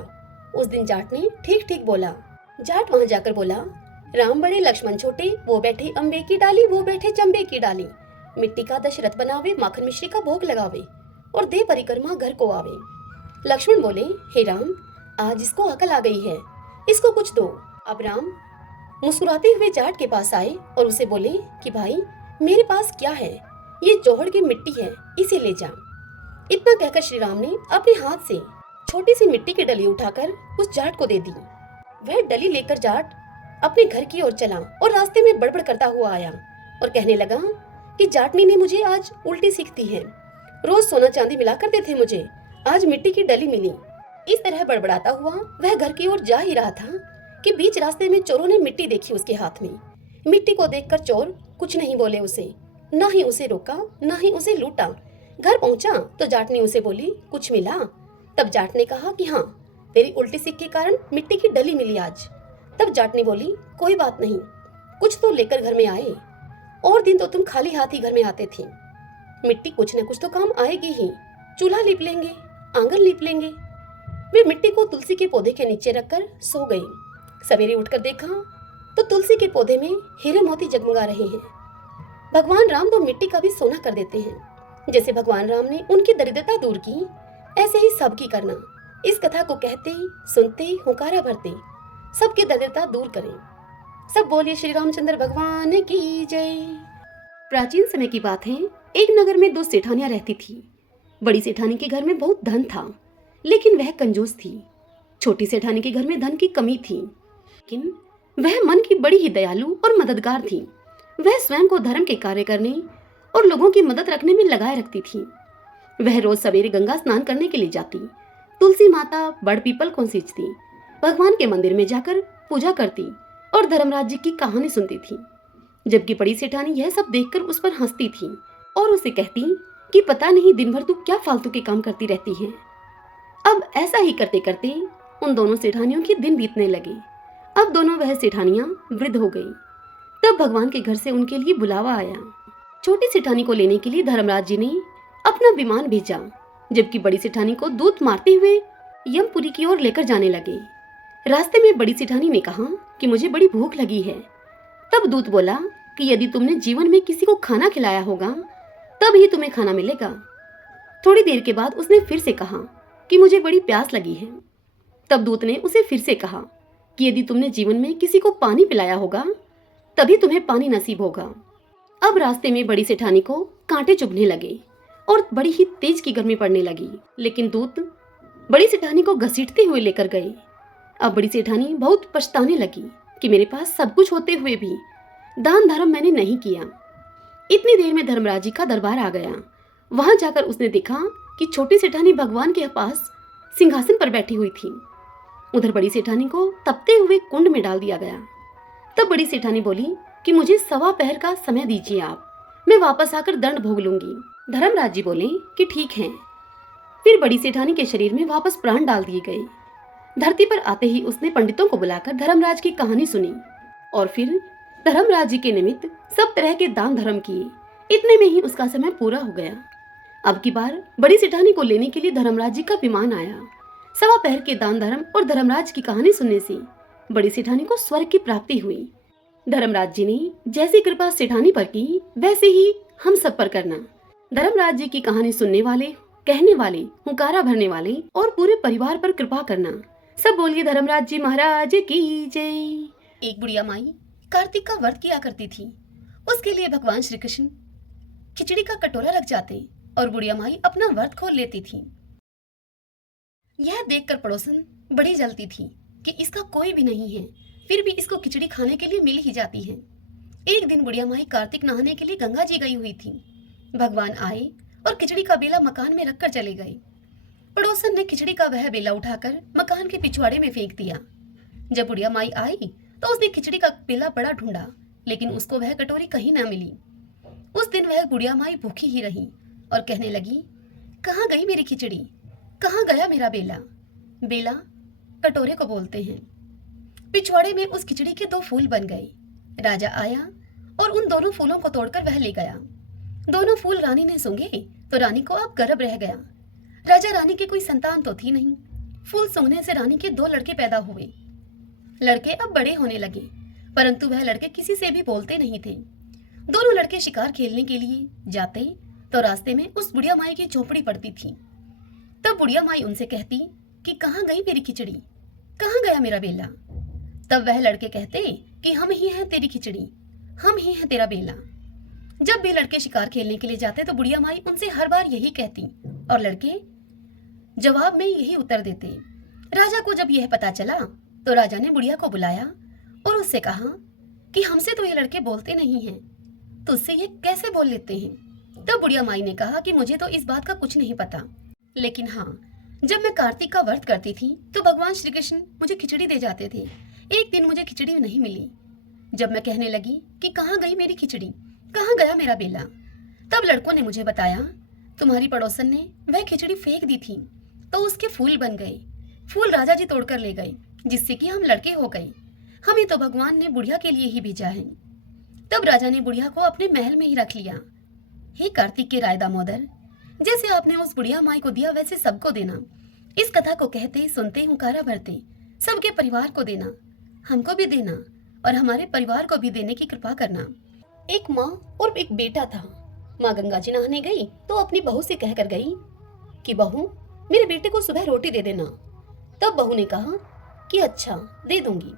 उस दिन जाट ने ठीक ठीक बोला। जाट वहां जाकर बोला, राम बड़े लक्ष्मण छोटे, वो बैठे अम्बे की डाली, वो बैठे चंबे की डाली। मिट्टी का दशरथ बनावे, माखन मिश्री का भोग लगावे और दे परिक्रमा घर को आवे। लक्ष्मण बोले, हे राम, आज इसको अकल आ गई है, इसको कुछ दो। अब राम मुस्कुराते हुए जाट के पास आए और उसे बोले कि भाई, मेरे पास क्या है, ये जोहड़ की मिट्टी है, इसे ले जा। इतना कहकर श्री राम ने अपने हाथ से छोटी सी मिट्टी की डली उठाकर उस जाट को दे दी। वह डली लेकर जाट अपने घर की ओर चला और रास्ते में बड़बड़ करता हुआ आया और कहने लगा कि जाटनी ने मुझे आज उल्टी सीख दी है, रोज सोना चांदी मिला करते थे मुझे, आज मिट्टी की डली मिली। इस तरह बड़बड़ाता हुआ वह घर की ओर जा ही रहा था कि बीच रास्ते में चोरों ने मिट्टी देखी उसके हाथ में। मिट्टी को देखकर चोर कुछ नहीं बोले उसे, न ही उसे रोका, न ही उसे लूटा। घर पहुंचा तो जाटनी उसे बोली, कुछ मिला? तब जाट ने कहा कि हाँ, तेरी उल्टी सीख के कारण मिट्टी की डली मिली आज। तब जाटनी बोली, कोई बात नहीं, कुछ तो लेकर घर में आए, और दिन तो तुम खाली हाथ ही घर में आते थे। मिट्टी कुछ न कुछ तो काम आएगी ही, चूल्हा लीप लेंगे, आंगन लीप लेंगे। वे मिट्टी को तुलसी के पौधे के नीचे रखकर सो गई। सवेरे उठकर देखा तो तुलसी के पौधे में हीरे मोती जगमगा रहे हैं। भगवान राम तो मिट्टी का भी सोना कर देते हैं। जैसे भगवान राम ने उनकी दरिद्रता दूर की, ऐसे ही सबकी करना। इस कथा को कहते सुनते हुंकारा भरते सबकी दरिद्रता दूर करें। सब बोलिए श्री रामचंद्र भगवान की जय। प्राचीन समय की बात है, एक नगर में 2 सेठानियां रहती थी। बड़ी सेठानी के घर में बहुत धन था, लेकिन वह कंजूस थी। छोटी सेठानी के घर में धन की कमी थी, लेकिन वह मन की बड़ी ही दयालु और मददगार थी। वह स्वयं को धर्म के कार्य करने और लोगों की मदद रखने में लगाए रखती थी। वह रोज सवेरे गंगा स्नान करने के लिए जाती, तुलसी माता, बड़ पीपल को सींचती, भगवान के मंदिर में जाकर पूजा करती और धर्मराज जी की कहानी सुनती थी, जबकि बड़ी सेठानी यह सब देखकर उस पर हंसती थी और उसे कहती कि पता नहीं दिन भर तू क्या फालतू के काम करती रहती है। अब ऐसा ही करते करते उन दोनों सेठानियों के दिन बीतने लगे। अब दोनों वह सेठानियां वृद्ध हो गई। तब भगवान के घर से उनके लिए बुलावा आया। छोटी सेठानी को लेने के लिए धर्मराज जी ने अपना विमान भेजा, जबकि बड़ी सेठानी को दूत मारते हुए यमपुरी की ओर लेकर जाने लगे। रास्ते में बड़ी सेठानी ने कहा कि मुझे बड़ी भूख लगी है। तब दूत बोला कि यदि तुमने जीवन में किसी को खाना खिलाया होगा तब ही तुम्हें खाना मिलेगा। थोड़ी देर के बाद उसने फिर से कहा कि मुझे बड़ी प्यास लगी है। तब दूत ने उसे फिर से कहा कि यदि तुमने जीवन में किसी को पानी पिलाया होगा तभी तुम्हें पानी नसीब होगा। अब रास्ते में बड़ी सेठानी को कांटे चुभने लगे और बड़ी ही तेज की गर्मी पड़ने लगी, लेकिन दूत बड़ी सेठानी को घसीटते हुए लेकर गए। अब बड़ी सेठानी बहुत पछताने लगी कि मेरे पास सब कुछ होते हुए भी दान धर्म मैंने नहीं किया। इतनी देर में धर्मराज जी का दरबार आ गया। वहां जाकर उसने देखा कि छोटी सेठानी भगवान के पास सिंहासन पर बैठी हुई थी। उधर बड़ी सेठानी को तपते हुए कुंड में डाल दिया गया। तब बड़ी सेठानी बोली कि मुझे 1.15 का समय दीजिए आप, मैं वापस आकर दंड भोग लूंगी। धर्मराज जी बोले कि ठीक है। फिर बड़ी सेठानी के शरीर में वापस प्राण डाल दिए गए। धरती पर आते ही उसने पंडितों को बुलाकर धर्मराज की कहानी सुनी और फिर धर्मराज जी के निमित्त सब तरह के दान धर्म किए। इतने में ही उसका समय पूरा हो गया। अब की बार बड़ी सेठानी को लेने के लिए धर्मराज जी का विमान आया। 1.15 के दान धर्म और धर्मराज की कहानी सुनने से बड़ी सेठानी को स्वर्ग की प्राप्ति हुई। धर्मराज जी ने जैसी कृपा सेठानी पर की वैसे ही हम सब पर करना। धर्मराज जी की कहानी सुनने वाले, कहने वाले, हुंकारा भरने वाले और पूरे परिवार पर कृपा करना। सब बोलिए धर्मराज जी महाराज की जय। एक बुढ़िया माई कार्तिक का व्रत किया करती थी। उसके लिए भगवान श्री कृष्ण खिचड़ी का कटोरा रख जाते और बुढ़िया माई अपना व्रत खोल लेती थी। यह देखकर पड़ोसन बड़ी जलती थी कि इसका कोई भी नहीं है, फिर भी इसको खिचड़ी खाने के लिए मिल ही जाती है। एक दिन बुढ़िया माई कार्तिक नहाने के लिए गंगा जी गई हुई थी। भगवान आए और खिचड़ी का बेला मकान में रखकर चले गए। पड़ोसन ने खिचड़ी का वह बेला उठाकर मकान के पिछवाड़े में फेंक दिया। जब बुढ़िया माई आई तो उसने खिचड़ी का बेला बड़ा ढूंढा, लेकिन उसको वह कटोरी कहीं न मिली। उस दिन वह बुढ़िया माई भूखी ही रही और कहने लगी, कहाँ गई मेरी खिचड़ी, कहाँ गया मेरा बेला। बेला कटोरे को बोलते हैं। पिछवाड़े में उस खिचड़ी के 2 फूल बन गए। राजा आया और उन दोनों फूलों को तोड़कर वह ले गया। दोनों फूल रानी ने सूंघे तो रानी को अब गर्भ रह गया। राजा रानी की कोई संतान तो थी नहीं। फूल सूंघने से रानी के 2 लड़के पैदा हुए। लड़के अब बड़े होने लगे, परंतु वह लड़के किसी से भी बोलते नहीं थे। दोनों लड़के शिकार खेलने के लिए जाते तो रास्ते में उस बुढ़िया माई की झोपड़ी पड़ती थी। तब बुढ़िया माई उनसे कहती कि कहाँ गई मेरी खिचड़ी, कहाँ गया मेरा बेला। तब वह लड़के कहते कि हम ही हैं तेरी खिचड़ी, हम ही हैं तेरा बेला। जब भी लड़के शिकार खेलने के लिए जाते तो बुढ़िया माई उनसे हर बार यही कहती और लड़के जवाब में यही उत्तर देते। राजा को जब यह पता चला तो राजा ने बुढ़िया को बुलाया और उससे कहा कि हमसे तो ये लड़के बोलते नहीं हैं, तुझसे ये कैसे बोल लेते हैं। तब बुढ़िया माई ने कहा कि मुझे तो इस बात का कुछ नहीं पता, लेकिन हाँ, जब मैं कार्तिक का व्रत करती थी तो भगवान श्री कृष्ण मुझे खिचड़ी दे जाते थे। एक दिन मुझे खिचड़ी नहीं मिली। जब मैं कहने लगी कि कहाँ गई मेरी खिचड़ी, कहाँ गया मेरा बेला, तब लड़कों ने मुझे बताया तुम्हारी पड़ोसन ने वह खिचड़ी फेंक दी थी तो उसके फूल बन गए। फूल राजा जी तोड़कर ले गए, जिससे कि हम लड़के हो गए। हमें तो भगवान ने बुढ़िया के लिए ही भेजा है। तब राजा ने बुढ़िया को अपने महल में ही रख लिया। हे कार्तिक के राय दामोदर, जैसे आपने उस बुढ़िया माई को दिया वैसे सबको देना। इस कथा को कहते, सुनते, हुंकारा भरते सबके परिवार को देना, हमको भी देना और हमारे परिवार को भी देने की कृपा करना। एक माँ और एक बेटा था। माँ गंगा जी नहाने गई तो अपनी बहू से कहकर गई कि बहू मेरे बेटे को सुबह रोटी दे देना। तब बहू ने कहा कि अच्छा दे दूंगी।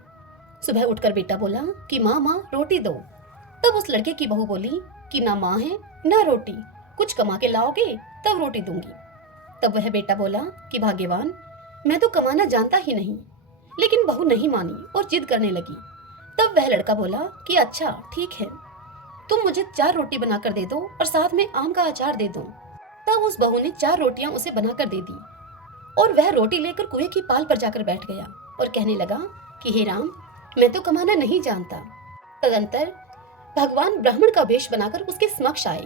सुबह उठकर बेटा बोला कि माँ माँ रोटी दो। तब उस लड़के की बहू बोली कि ना माँ है ना रोटी, कुछ कमा के लाओगे तब रोटी दूंगी। तब वह बेटा बोला कि भाग्यवान, मैं तो कमाना जानता ही नहीं। लेकिन बहू नहीं मानी और जिद करने लगी। तब वह लड़का बोला कि अच्छा ठीक है, तुम मुझे 4 रोटी बनाकर दे दो और साथ में आम का अचार दे दो। तब उस बहू ने 4 रोटियां उसे बनाकर दे दी और वह रोटी लेकर कुएं की पाल पर जाकर बैठ गया और कहने लगा कि हे राम, मैं तो कमाना नहीं जानता। तदंतर भगवान ब्राह्मण का वेश बनाकर उसके समक्ष आए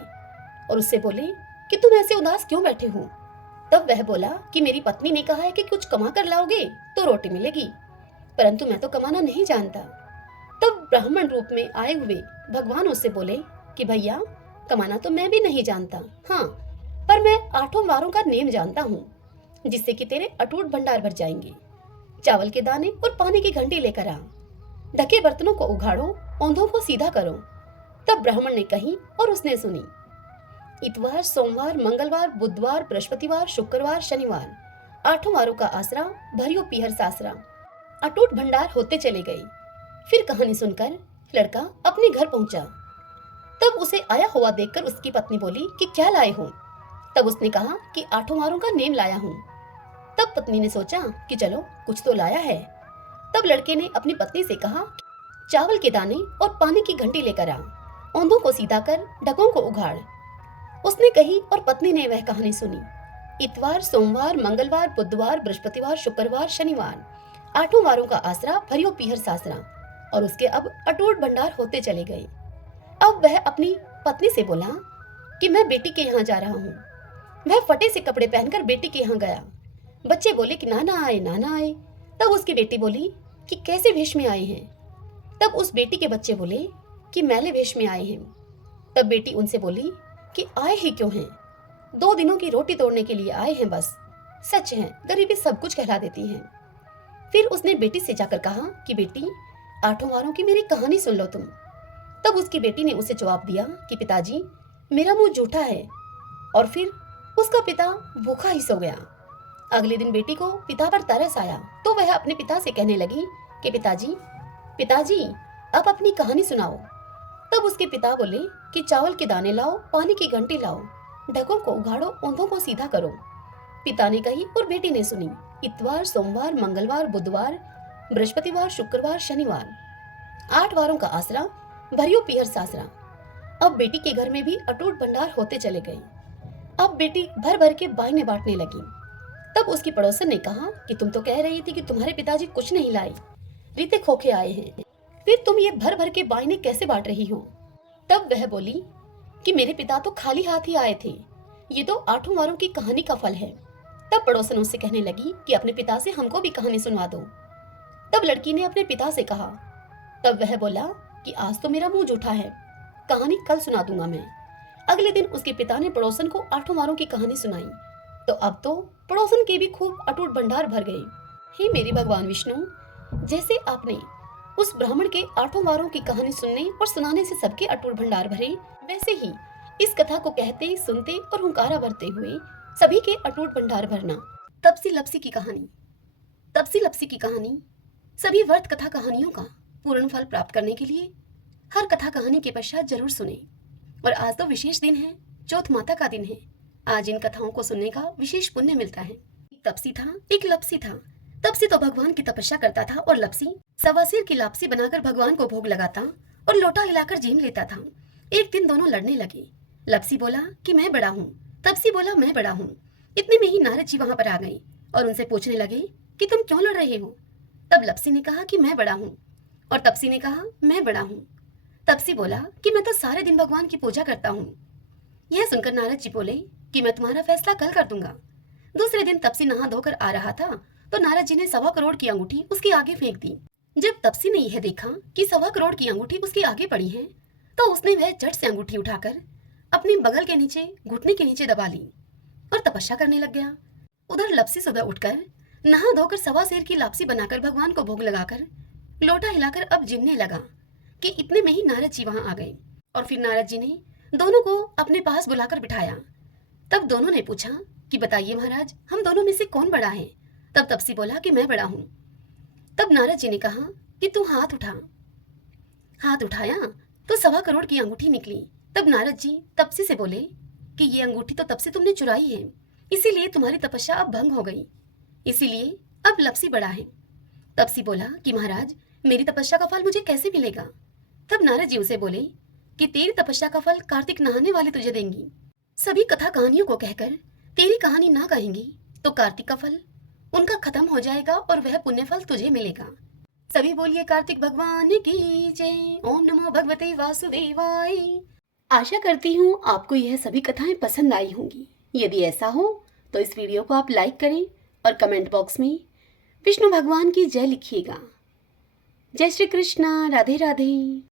और उससे बोले कि तुम ऐसे उदास क्यों बैठे हो। तब वह बोला कि मेरी पत्नी ने कहा है कि कुछ कमा कर लाओगे तो रोटी मिलेगी, परंतु मैं तो कमाना नहीं जानता। तब ब्राह्मण रूप में आए हुए भगवान उससे बोले कि भैया, कमाना तो मैं भी नहीं जानता, हाँ, पर मैं 8 वारों का नेम जानता हूँ, जिससे कि तेरे अटूट भंडार भर जाएंगे। चावल के दाने और पानी की घंटी लेकर आ, ढके बर्तनों को उघाड़ो, औंधों को सीधा करो। तब ब्राह्मण ने कही और उसने सुनी। इतवार, सोमवार, मंगलवार, बुधवार, बृहस्पतिवार, शुक्रवार, शनिवार, 8 वारों का आसरा, भरियो पीहर सासरा, अटूट भंडार होते चले गए। फिर कहानी सुनकर लड़का अपने घर पहुंचा। तब उसे आया हुआ देखकर उसकी पत्नी बोली कि क्या लाए हो। तब उसने कहा कि 8 वारों का नेम लाया हूँ। तब पत्नी ने सोचा कि चलो कुछ तो लाया है। तब लड़के ने अपनी पत्नी से कहा, चावल के दाने और पानी की घंटी लेकर आ, औंधों को सीधा कर, ढकों को उघाड़। उसने कही और पत्नी ने वह कहानी सुनी। इतवार, सोमवार, मंगलवार, बुधवार, बृहस्पतिवार, शुक्रवार, शनिवार, 8 वारों का आसरा, भरियो पीहर सासरा, और उसके अब अटूट भंडार होते चले गए। अब वह अपनी पत्नी से बोला कि मैं बेटी के यहाँ जा रहा हूँ। वह फटे से कपड़े पहनकर बेटी के यहाँ गया। बच्चे बोले कि नाना आए, नाना आए। तब उसकी बेटी बोली कि कैसे वेश में आए हैं। तब उस बेटी के बच्चे बोले कि मैले वेश में आए हैं। तब बेटी उनसे बोली कि आए ही क्यों हैं? 2 दिनों की रोटी तोड़ने के लिए आए हैं बस। सच है, गरीबी सब कुछ कहला देती है। फिर उसने बेटी से जाकर कहा कि बेटी, 8 वारों की मेरी कहानी सुन लो तुम। तब उसकी बेटी ने उसे जवाब दिया कि पिताजी, मेरा मुंह जूठा है। और फिर उसका पिता भूखा ही सो गया। अगले दिन बेटी को पिता पर तरस आया तो वह अपने पिता से कहने लगी कि पिताजी, पिताजी, अब अपनी कहानी सुनाओ। तब उसके पिता बोले कि चावल के दाने लाओ, पानी की घंटी लाओ, ढकों को उघाड़ो, औंधों को सीधा करो। पिता ने कही और बेटी ने सुनी। इतवार, सोमवार, मंगलवार, बुधवार, बृहस्पतिवार, शुक्रवार, शनिवार, 8 वारों का आसरा, भरियो पीहर सासरा। अब बेटी के घर में भी अटूट भंडार होते चले गए। अब बेटी भर भर के बायने बांटने लगी। तब उसकी पड़ोसन ने कहा कि तुम तो कह रही थी कि तुम्हारे पिताजी कुछ नहीं लाए, रीते खोखे आए हैं, फिर तुम ये भर भर के बायने कैसे बांट रही हो। तब वह बोली कि मेरे पिता तो खाली हाथ ही आए थे, ये तो 8 वारों की कहानी का फल है। तब पड़ोसन उससे कहने लगी कि अपने पिता से हमको भी कहानी सुनवा दो। तब लड़की ने अपने पिता से कहा। तब वह बोला कि आज तो मेरा मुंह जूठा है, कहानी कल सुना दूंगा मैं। अगले दिन उसके पिता ने पड़ोसन को 8 वारों की कहानी सुनाई तो अब तो पड़ोसन के भी खूब अटूट भंडार भर गए। हे मेरे भगवान विष्णु, जैसे आपने उस ब्राह्मण के 8 वारों की कहानी सुनने और सुनाने से सबके अटूट भंडार भरे, वैसे ही इस कथा को कहते, सुनते और हुंकारा भरते हुए सभी के अटूट भंडार भरना। तपसी लपसी की कहानी। तपसी लपसी की कहानी सभी व्रत कथा कहानियों का पूर्ण फल प्राप्त करने के लिए हर कथा कहानी के पश्चात जरूर सुने। और आज तो विशेष दिन है, चौथ माता का दिन है। आज इन कथाओं को सुनने का विशेष पुण्य मिलता है। एक तपसी था, एक लपसी था। तपसी तो भगवान की तपस्या करता था और लपसी सवासिर की लापसी बनाकर भगवान को भोग लगाता और लोटा हिलाकर जीम लेता था। एक दिन दोनों लड़ने लगे। लपसी बोला कि मैं बड़ा हूँ, तपसी बोला मैं बड़ा हूँ। इतने में ही नारद जी वहां पर आ गए और उनसे पूछने लगे कि तुम क्यों लड़ रहे हो। तब लपसी ने कहा कि मैं बड़ा हूँ और तपसी ने कहा मैं बड़ा हूँ। तपसी बोला कि मैं तो सारे दिन भगवान की पूजा करता हूँ। यह सुनकर नारद जी बोले कि मैं तुम्हारा फैसला कल कर दूंगा। दूसरे दिन तपसी नहा धोकर आ रहा था तो नारद जी ने 1.25 करोड़ की अंगूठी उसके आगे फेंक दी। जब तपसी ने यह देखा कि 1.25 करोड़ की अंगूठी उसके आगे पड़ी है तो उसने वह झट से अंगूठी उठाकर अपने बगल के नीचे, घुटने के नीचे दबा ली और तपस्या करने लग गया। उधर लपसी सुबह उठकर नहा धोकर 1.25 सेर की लापसी बनाकर भगवान को भोग लगाकर लोटा हिलाकर अब जिमने लगा कि इतने में ही नारद जी वहां आ गए और फिर नारद जी ने दोनों को अपने पास बुलाकर बिठाया। तब दोनों ने पूछा कि बताइए महाराज, हम दोनों में से कौन बड़ा है। तब तपसी बोला कि मैं बड़ा हूं। तब नारद जी ने कहा कि तू हाथ उठा। हाथ उठाया तो 1.25 करोड़ की अंगूठी निकली। तब नारद जी तपसी से बोले कि ये अंगूठी तो तब से तुमने चुराई है, इसीलिए तुम्हारी तपस्या अब भंग हो गई, इसीलिए अब लपसी बड़ा है। तपसी बोला कि महाराज, मेरी तपस्या का फल मुझे कैसे मिलेगा। तब नारद जी उसे बोले कि तेरी तपस्या का फल कार्तिक नहाने वाले तुझे देंगी। सभी कथा कहानियों को कहकर तेरी कहानी ना कहेंगी तो कार्तिक का फल उनका खत्म हो जाएगा और वह पुण्य फल तुझे मिलेगा। सभी बोलिए कार्तिक भगवान की जय। ओम नमो भगवते वासुदेवाय। आशा करती हूँ आपको यह सभी कथाएं पसंद आई होंगी। यदि ऐसा हो तो इस वीडियो को आप लाइक करें और कमेंट बॉक्स में विष्णु भगवान की जय लिखिएगा। जय श्री कृष्णा। राधे राधे।